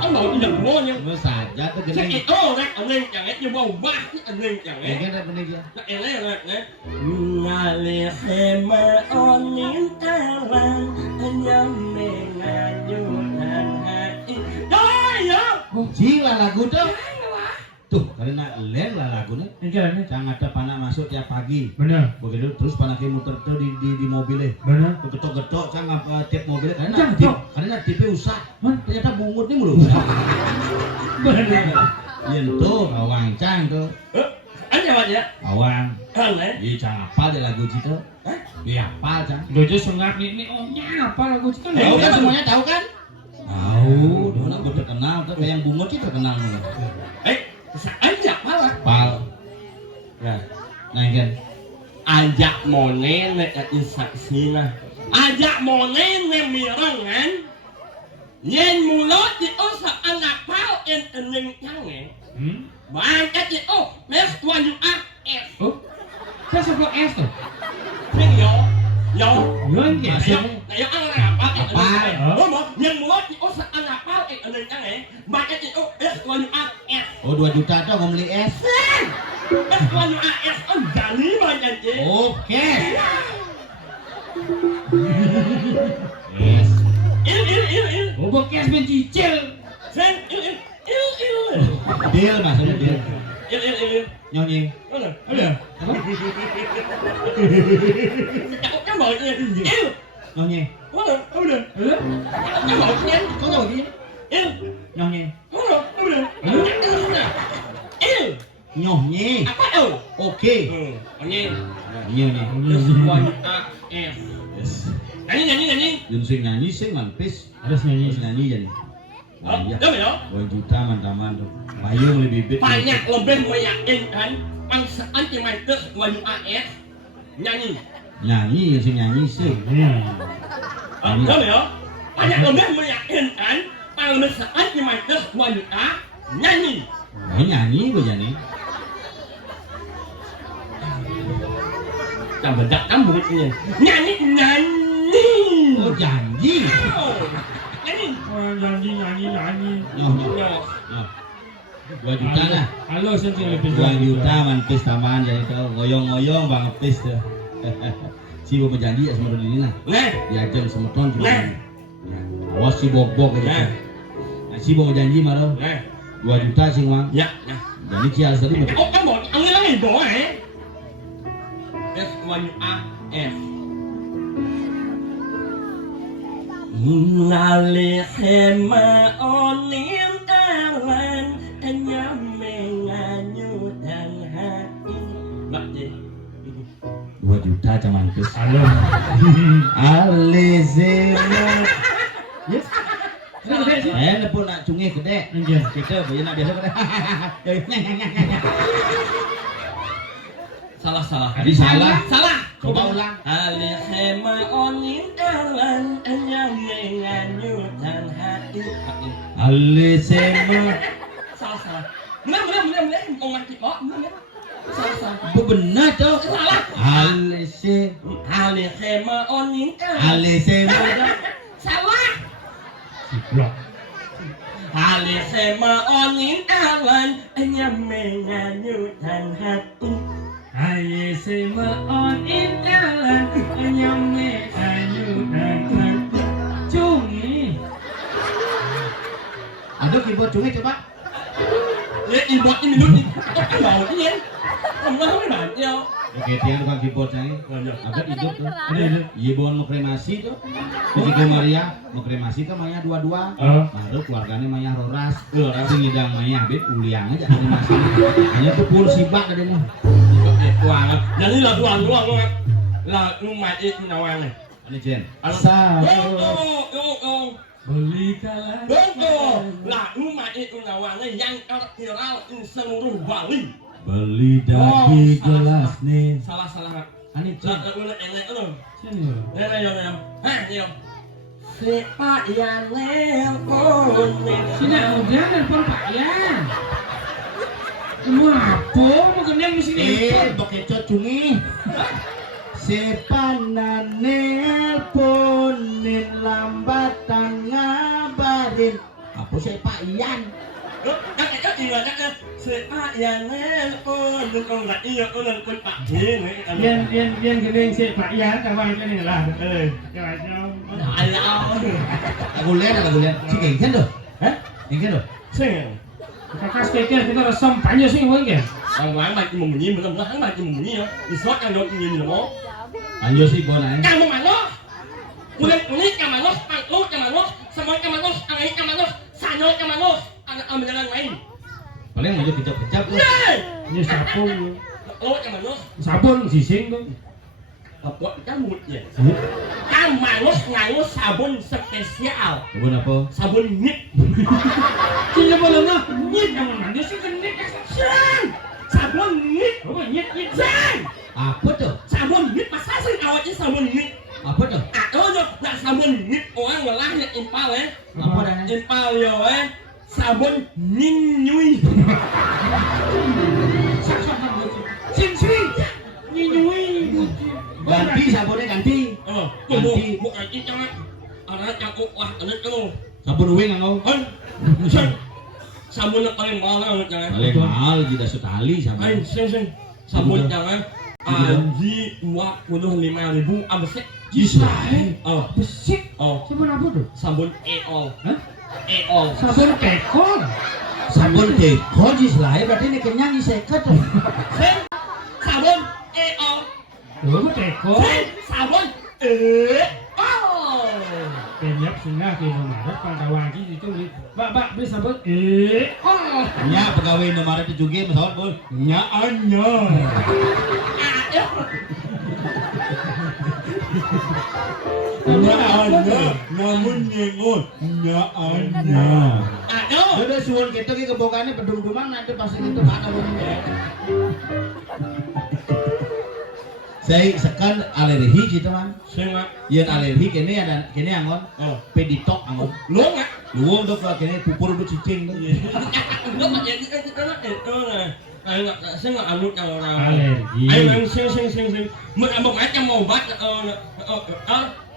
Ông nội đi đừng mua nha. nó saja tuh Saya gini itu anh lên chẳng hết như bầu ba anh lên chẳng hết. kayak apa nih dia Anh lên rồi nè. Ngale hema onin talang nyam nganyunan hati. Rồi ya. Jing lah lagu tuh tuh karena len lah lagunya Ini jangan ada panak masuk tiap pagi benar begitu terus panaknya muter tuh di mobilnya benar getok-getok jangan tiap mobilnya Jangan, karena tipe usah ternyata bungutnya mulu benar iya tuh awang cang tuh Anh nhà bạn vậy? awang Anh đấy. iya cang apa deh lagu itu iya apa cang Dojo sengak nih ohnya apa lagu itu kan tahu kan semuanya tahu kan tahu dia anak gue terkenal tuh kayak yang bungut sih terkenal mulu Anh nhạc apa lah? pal nah kan Ajak mone nek insaksi nah. Ajak mone nek mirangan. Yen mulut di osa anak pau en ning change. Bang cái chị ô, let's one you up and oh saya suka es tuh Thiên yo Yo Yun Yo ya Yo ăn là ba cái Apa? Đúng không? Nhưng mulut di osa anak pau en ning change. Bang cái chị ô, let's one you up and oh 2 juta tuh mau beli es Let's one you up and on jali banyak je. oke es Il oh bokeh mencicil Sen il deal maksudnya deal Il nyanyi Ada ada Cakap kan bawa dia Il nyanyi Ada ada Cakap kan bawa dia kok nggak begini Il nyanyi Ada Il nyanyi Apa tu? oke Nyanyi nyanyi Semuanya F yes Nyanyi Yun sing nyanyi sing mampis harus nyanyi terus nyanyi jadi iya Đúng rồi đó 2 juta mantaman tuh payung lebih bibit Banyak lebih meyakinkan Pangsaan cuma itu Semuanya AF Nyanyi nyanyi yun sing nyanyi sih Đúng rồi đó Banyak lebih meyakinkan Pangsaan cuma itu Semuanya A Nyanyi nah, nyanyi gue jadi Dan bedak rambutnya Nyanyi oh janji Nyanyi nyanyi nyoh nyoh Nyoh nyoh 2 juta nah halo saya lebih 2 juta mampis tambahan jadi tuh ngoyong-ngoyong bang pis tuh si mau berjanji ya sama ini lah Nè diajak semeton juga Nah. awas si bok-bok gitu Nah. nah si mau berjanji mah Nè 2 juta sih bang Dạ jadi cias tadi betul Ủa cái bộ ông ấy nói bộ hả? S Y A F Nali hema onim dalan Nyame nganyudan hati Mbak Ji 2 juta cuman pis halo Alizina yes pun nak cungi gede Anjir. kita bayar nak biasa gede Salah tadi salah Salah coba ulang Ali hema onim dalan Nyame nganyudan hati Alizina Salah Bener Mau mati kok Bener Salah benar tuh Salah Alizina Ali hema onim dalan Alizina Salah blok Ali sema onin awan Nyame nganyudan hati aye sema on indalan nyame anyudan hati cungi aduh keyboard cungi coba Ya ibot ini minum nih Kan bau ini ya Kamu kan banyak ya oke tiang tukang keyboard cang agak hidup tuh iya bawa mau kremasi tuh Cici Maria mau kremasi tuh maya dua-dua baru keluarganya maya roras sing ngidang maya bet uliang aja kremasi hanya tuh pur sibak tadi nih Wah Jadi lagu doang Lagu mati nawang nih ini Jen Yo beli kalah Lagu mati nawang nih Yang viral di seluruh Bali Beli daging gelas nih. Salah. Ani Lah ulah elek lu. Sini. Yo. Hah, yo. Si Pak Yan nelpon. Sini udah nelpon Pak Yan. Kamu apa? Mau gendeng di sini? Bakecot cungi. Sepana nelponin lambatan ngabarin. Apa sih Pak Ian? Kan iya kan si Pak Yan nelpon. Kau enggak iya kau nelpon Pak Yan. Yan gendeng si Pak Yan kawan ini lah. Kawan. Alah. Aku lihat. Si Gengken tuh. Hah? Gengken tuh. Sing. Kakas keke kita resam panjang sih mau enggak? Ang wang ba mo muni mo lang ba mo muni yo. Isot ang yok ni mo. Ayo sih bonai. Kamu malo. Ulit ka malo, panglo ka malo, samon ka malo, angay ka malo, sanyo ka malo. Ang jalan lain. Paling mau kecap-kecap tuh. Ini sabun. Lo ka malo. Sabun sising tuh. Apa kamu ya? Kamu malo ngayo sabun spesial. Sabun apa? Sabun nip. Sini boleh nggak? Nyit yang mana sih gendeng kasar. Sabun nip. Oh nyit. Sang. Apa tuh? Sabun nip masa sih awaknya sabun nip. Apa tuh? Ako yo na sabun nip orang walah na impal Apa dah? Impal yo sabun ninyuy. Sini. Nyuy. Ganti sabunnya ganti. Ganti. Bukan itu kan. Anak yang wah anak kamu. Sabun uwing engkau. Sang. Sabun na paling mahal jangan. Paling mahal tidak sekali Ay, sabun. sing. Sabun jangan. Aji 25.000 absek. Jisai. Oh, Besik. oh, Sabun apa tuh? sabun EOL. Hah? EOL. Sabun tekon. Sabun teko jislai berarti ini kenyang di seket. Sing. Sabun EOL. Oh tekon. Sing. Sabun EOL. Kenyap singa ke Indomaret pada wajib itu Mbak beli sabun oh Nya pegawai Indomaret itu juga pesawat bol. Nya anya. Ayo. Nya anya. Namun nyengon. Nya anya. Ayo. Udah suwon kita ke kebokannya pedung-pedung nanti pasti itu kata bunyinya. Saya sekan alergi gitu man. Sing mak. Yang alergi kini ada kini angon. Oh. Peditok angon. Lu nggak? Luang tuh kini pupur udah cicing tuh. Lu nggak jadi itu lah. Ayo nggak, saya nggak anu kalau orang. alergi Ayo yang sing. Merambok macam mau obat.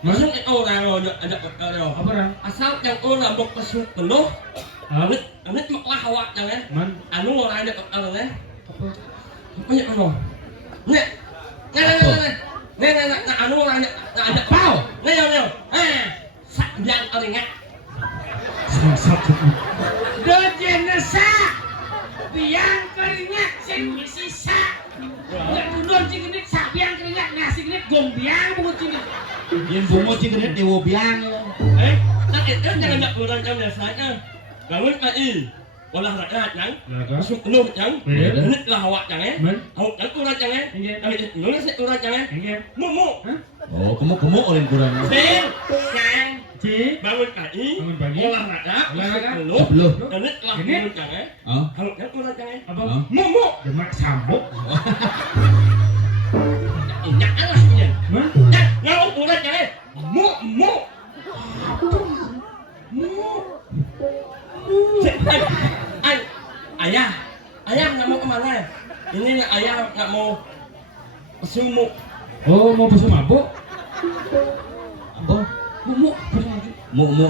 Masuk itu orang ada. apa orang Asal yang orang rambok pesuk penuh. Anit maklah awak jangan. man Anu orang ada kalau apa punya anu. Nek. Nek, anu orang ada pau. Nek. Sak biang keringat. satu dojenesa biang keringat sing sisa nggak tudon sing ini sak biang keringat nasi keringat gombiang bungut sini Yang bungo cikenit dewo biang. Tak itu jangan orang jam biasanya. Bangun kai. Olah rakyat yang masuk penuh yang menit lah awak jangan. Awak yang kurang jangan. Kami itu nulis kurang jangan. Mumu. Oh, kemu oleh kurang. Sing. Yang. si Bangun kai. Bangun pagi. Olah rakyat. Olahraga. Penuh. Sebelum. Menit lah penuh jangan. Oh. Awak yang kurang jangan. apa Mumu. demak sambuk Jangan lah ya. man Ngau kurang jangan. Mu. Ayah nggak mau kemana? Ini ayah nggak mau sumuk. oh mau pesu mabuk Apa? Mu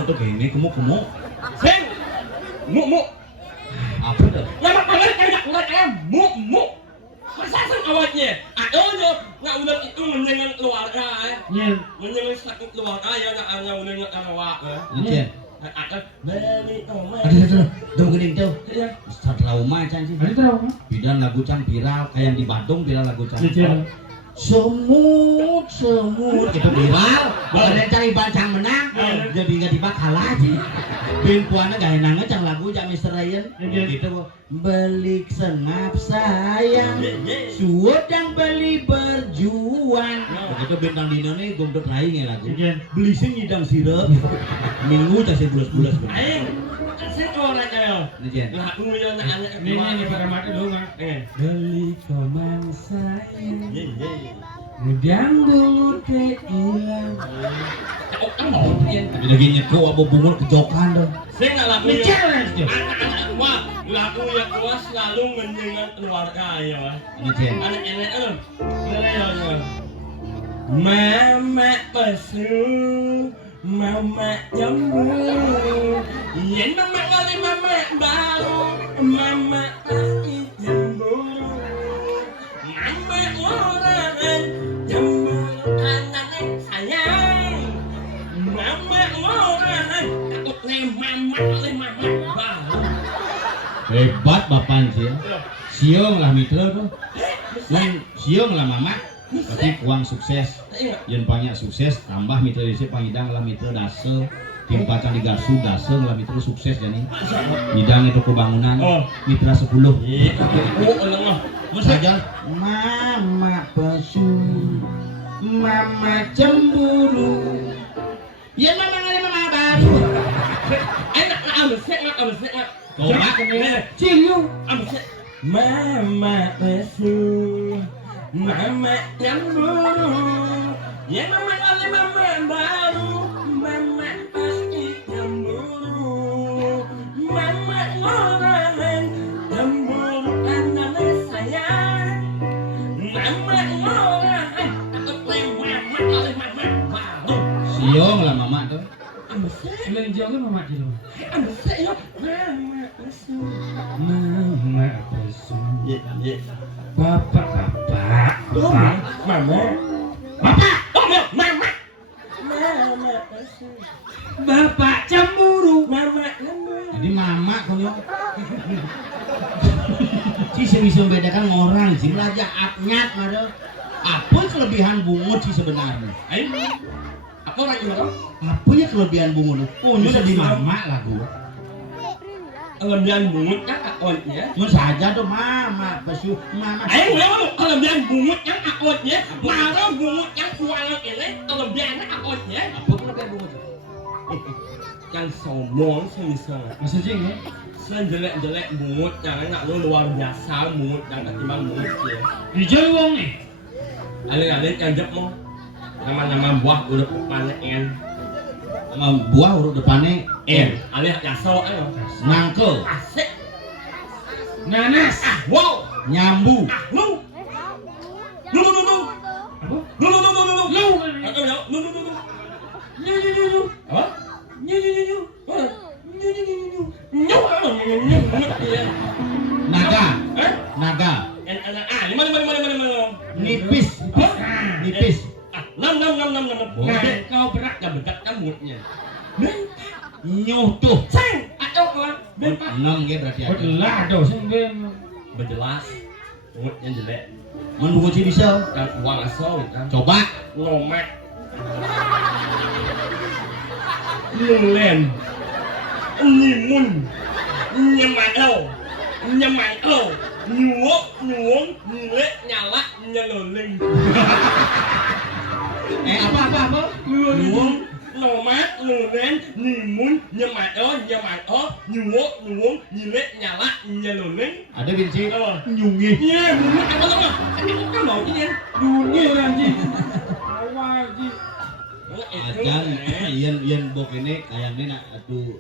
tuh kayak ini kemu. Sing, mu. Apa tuh? Lama banget kayak kurang ayam mu. Masa sih awalnya? Ayo nggak udah itu menyengat keluarga ya. nyen Menyengat sakit keluarga ya nggak hanya menyengat awak ya. Ngecen. Ada beli tomat. Aduh. Dong gede tuh. Ya. Setelah umai can sih. ada tahu kan Bidan lagu can viral kayak yang di Bandung viral lagu can. cicil Semut itu viral. Bukan yang cari bancang menang. Jadi nggak dibak kalah sih. Ben puana gak enangnya cang lagu jak Mr. Ryan. Gitu belik sengap sayang. Suodang beli berjuang. Begitu bintang dino nih gomdot lain ya lagu. cicil Beli sing ngidang sirup. Minggu cak bulas-bulas. Aing, Sing orang ayo. Ini Jen. Lagu yang anak Ini pada mata dong. Beli komang sayang. Ye. Ngedang bungut hilang. Oh, kamu Jen. Tapi lagi nyeku apa bungut kejokan dong. Sing lagu Ini yang aja. anak-anak tua, lagu yang tua selalu menyengat keluarga ya, Wah. Ini Jen. Anak enek ya. Mama pesu, mama jambul, yen mama kali mama baru, mama lagi jambul, mama orang jambul anaknya sayang, mama orang takut mama baru. Hebat bapak sih. Siung lah mitra tuh. Siung lah mama. Tapi uang sukses. Yen banyak sukses tambah mitra desa pangidang lah mitra dase. Tim pacan digasu dase lah mitra sukses jadi. Bidang itu kebangunan. Mitra 10. Saja mama pesu. Mama cemburu. Yen mama ngale mama baru. Enak abesek. Coba Cium abesek. Mama pesu. Mama cemburu, ya mama kali mama baru, mama pasti cemburu, mama orang cemburu anaknya sayang, mama orang takut mama kali mama baru. Siung lah mama tuh. Selain jauh mama di rumah. Ambesek ya, mama pesu, Mama pesu. ye. Bapak. Mama. Mama pesu. Bapak cemburu. Mama. Jadi mama konyol. Si bisa membedakan orang sih belajar apnyat ada. Apa kelebihan bungut sih sebenarnya? Ayo. Apa lagi mana? Apa ya kelebihan bungut? Oh ini udah di mama lah gua. Kelebihan bungut yang akutnya. Mun saja tuh mama pesu mama. Ayo ngomong kelebihan bungut yang akutnya. Marah bungut yang kualat ini kelebihannya akutnya. Apa kelebihan bungut? Yang sombong misalnya. Maksudnya ya? Senjelek-jelek bungut yang enak lu luar biasa bungut yang ketimbang bungut ya. Hijau wong nih. Alih-alih kanjep mau. Nama-nama buah udah panen. Sama buah huruf depannya Alih jaso ayo. nangkel, Asik. Nanas. Wow. nyambu, Lu. Apa? Lu. Lu. Lu. Nyu. Apa? Nyu. naga, Eh? naga, Lima. nipis, nipis, Enam. Boleh. Nah, kau berat yang berat kamunya. nyutuh. Sang, ayo kawan. Bentar. 6 ya berarti ada. Belah dong sing ben. Berjelas. Bungut yang jelek. Mun bungut sih bisa. Dan uang asal kan. Coba. Ngomek. Lem. Limun. Nyemangau. Nyuong, nyilek, nyala, nyeloleng. Apa? Nyuong, nomat, nulen, limun, nyemangau, nyuong, nyilek, nyala, nyeloleng. Ada binci. Oh. Nyungi. Iya, bungut apa lo mah? Kan mau ini. Dunia anjing. Awal ji. Ajan yen bok ini kayaknya nak atuh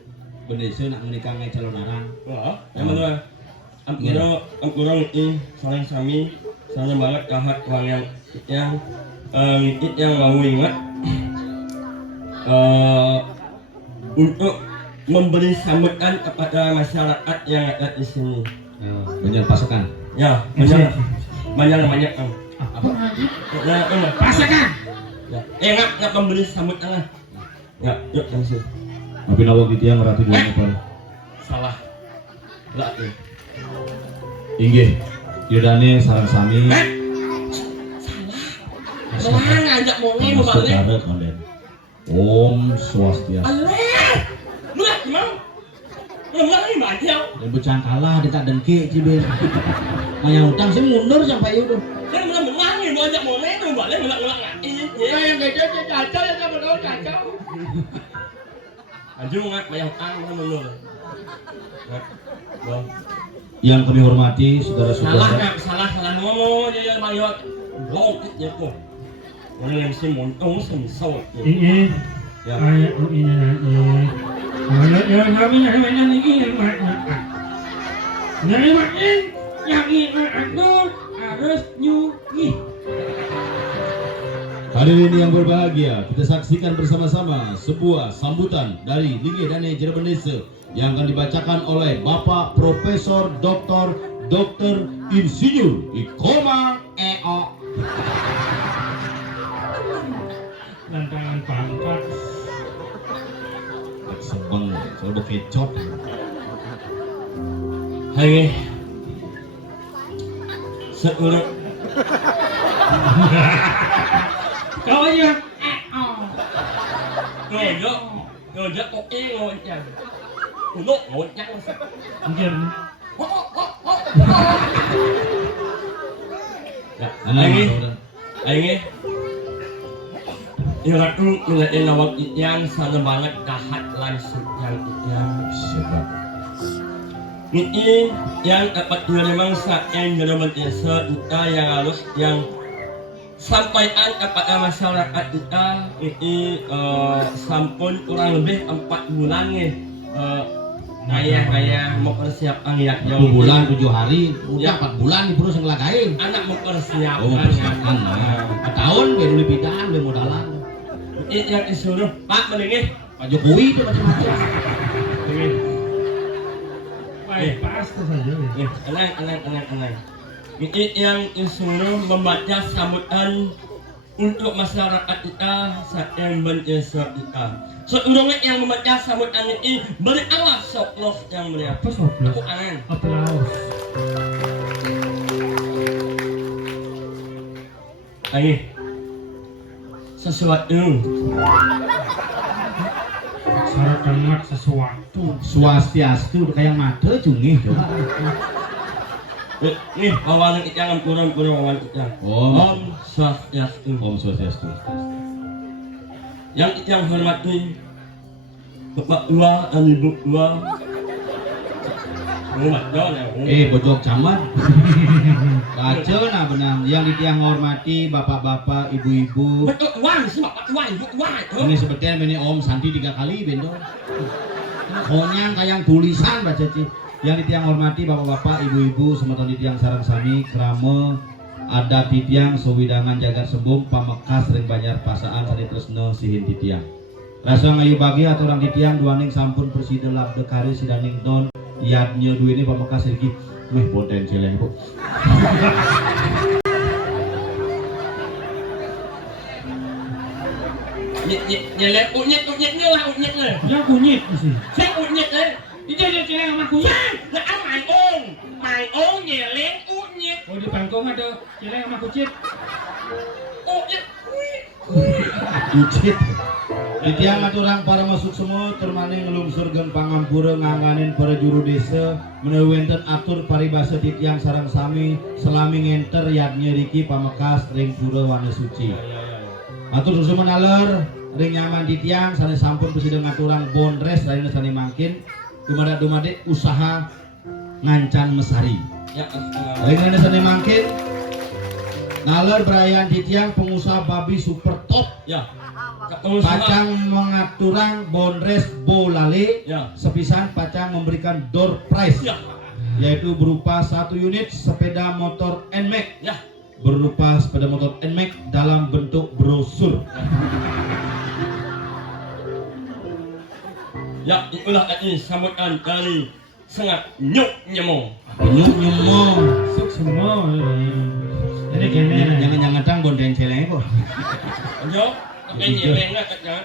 bendesa nak menikah ngai calon arang. Wah, yang mana? Ampura ini saling sami, saling banget kahat uang yang mau ingat untuk memberi sambutan kepada masyarakat yang ada di sini. Banyak pasukan. Ya, banyak kan. Apa lagi? Ya, Pasakan. ya. Nggak memberi sambutan lah. Ya, yuk langsung. Tapi nawak gitu yang ngerati dua apa? Salah. Lah, Inggih. Yudane sarang sami. Salah ngajak monge mau balik. Saudara konden. Om Swastiastu. Aleh. Lu lah gimana? Lu lagi baca. Dan becang kalah dia tak dengki cibir. Maya utang sih mundur sampai itu. Kan menang nih mau ajak monge tuh balik ngulang lagi. Ya yang gede caca ya sama dong caca. Aju nggak banyak utang mana mundur. Yang kami hormati Salah saudara-saudara. nak, salah ngomong ya Bang Yo. Lokit ya kok. Orang yang semontong sensor. Ini Ya. ayat ini ayat yang kami namanya ini yang itu harus nyugi. Hadirin yang berbahagia, kita saksikan bersama-sama sebuah sambutan dari Linggih Dane Cirebon Desa yang akan dibacakan oleh Bapak Profesor Dr. Insinyur Ikoma EO. Lantangan pangkat. Sebeng, selalu kecot. Hai. Seurang Kau aja. ngojek kok ngojek. Untuk ngojek masih. Mungkin. Ya, lagi. Iratu nilai nawak yang sana banget kahat langsung yang Siapa? ini yang dapat memang saen dalam desa kita yang harus yang sampaikan kepada masyarakat kita ini sampun kurang lebih 4 bulan nih Kaya mempersiapkan niat 1 bulan 7 hari, udah Ya. 4 bulan nih terus yang ngelagain. anak mempersiapkan. Oh, mempersiapkan. Tahun biar dulu bidan, biar modalan. Ini yang disuruh Pak mendingin. Pak Jokowi itu macam-macam. Baik, pasti saja. Tenang. Ini yang disuruh membaca sambutan untuk masyarakat kita saat yang berdesa kita. Seurangnya yang membaca sambutan ini beri Allah soplos yang mulia. Apa soplos? Aku aneh. Aplaus. Lagi sesuatu Syarat kalimat sesuatu. Swastiastu kayak mata cungih coba. nih bawalan kita yang kurang bawalan kita. Oh. Om Swastiastu. Om Swastiastu. Yang hormati Bapak Tua dan Ibu Tua. Bojok camat. Kacau nah benar. Yang ditiang hormati bapak-bapak, ibu-ibu. Betul Wan sih Bapak Tua Ibu Tua. Ini sebetulnya ini Om Santi 3 kali bendo. Konyang kayak tulisan baca cik. Yang ditiang hormati bapak-bapak, ibu-ibu, semeton ditiang sarang sami, krame, ada titiang sewidangan jagat sembung, pamekas ring banyak pasaan sari tresno sihin titiang. Rasa ngayu bagi atau orang titiang duaning sampun presiden labde kari sidaning don yadnya dua ini pamekas iki meh boten celeng bu. Nyelek unyit lah unyitnya. Ya kunyit sih. Saya unyitnya. Itu dia cileng sama kunyit. Nah, mai ong nyelek unyit. Oh di pangkong ada cileng sama kucit. Unyit. Ucit. Ditiang aturang para masuk semua termani ngelungsur gen pangampura nganganin para juru desa menewenten atur paribasa titiang sarang sami selami ngenter yadnya riki pamekas ring pura wana suci. Atur susu menaler ring nyaman titiang sane sampun presiden ngaturang bondres lainnya sane mangkin dumade usaha ngancan mesari. Ya, Ring sane mangkin naler perayaan titiang pengusaha babi super top. ya. Pacang mengaturang bondres bolale Ya. sepisan Pacang memberikan door prize Ya. yaitu berupa 1 unit sepeda motor NMAX Ya. berupa sepeda motor NMAX dalam bentuk brosur. Ya, itulah tadi sambutan dari sangat nyuk nyemong. Penyuk nyemong. Suk semua. Jadi gini. Jangan tang bonden celeng kok. Yo, nyeleng lah kan.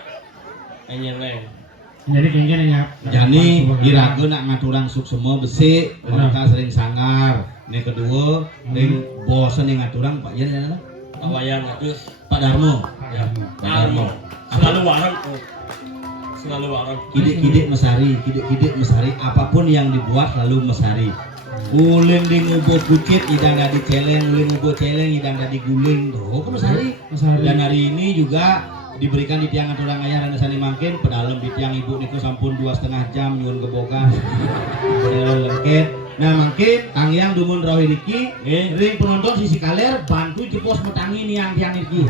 Nyeleng. Jadi gini ya. Jani irageun nak ngaturang suk semua besi maka sering sangar. Ini kedua ring bosen yang ngaturang Pak Yan ya. Awayan terus Pak Darmo. ya. Darmo. Selalu warung. Kidik mesari apapun yang dibuat lalu mesari. Uling di ngubuh bukit idang dari celeng, uling ngubuh celeng idang dari guling tuh kan mesari. Mesari. Dan hari ini juga diberikan di tiang aturang ayah dan sani mangkin pedalem di tiang ibu niku sampun 2,5 jam nyuwun gebogan lengket. Nah mangkin tangyang dumun rawi riki ring penonton sisi kaler bantu jepos metangi niang tiang iki.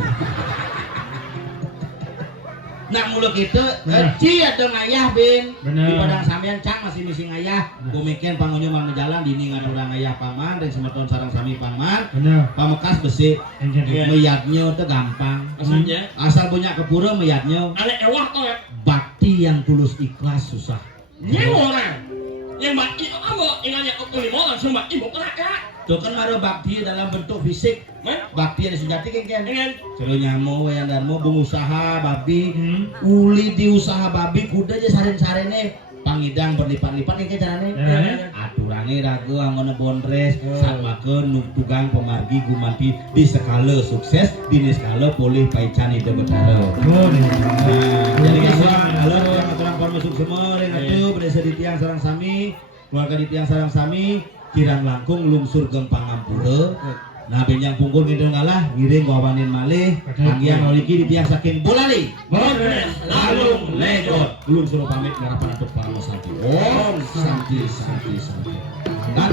Nah mulu gitu, eci ada ngayah bin di padang sampean cang masih misi ngayah. Gumikin pangunyo mang jalan dini ngaturang ngayah paman dan semeton sarang sami paman. Pamekas besi meyatnya itu gampang. Maksudnya Asal punya kepura meyatnya. ale ewah to ya. Bakti yang tulus ikhlas susah. Nyewa orang. Yang bakti apa? Ingatnya aku lima langsung bakti bukan ya. Tuh kan maro bakti dalam bentuk fisik. Bakti ada sejati kan. Seru nyamu yang dan mau pengusaha babi. Uli di usaha babi kuda aja saren-sarene pangidang berlipat-lipat yang kayak carane. Aturannya ragu anggone bondres samakeun tugang pemargi gumanti di skala sukses di skala polih paican ide betara. Jadi guys, alur yang aturan permusuk semua yang atuh berdesa di tiang sarang sami, keluarga di tiang sarang sami, kirang langkung lungsur gempang ngampura. Nah benjang pungkur gitu ngalah ngiring wawanin malih anggian oliki di tiang saking bolali Bondres lalung ledot. belum suruh pamit ngarapan untuk para santi. Om santi santi santi. Kan?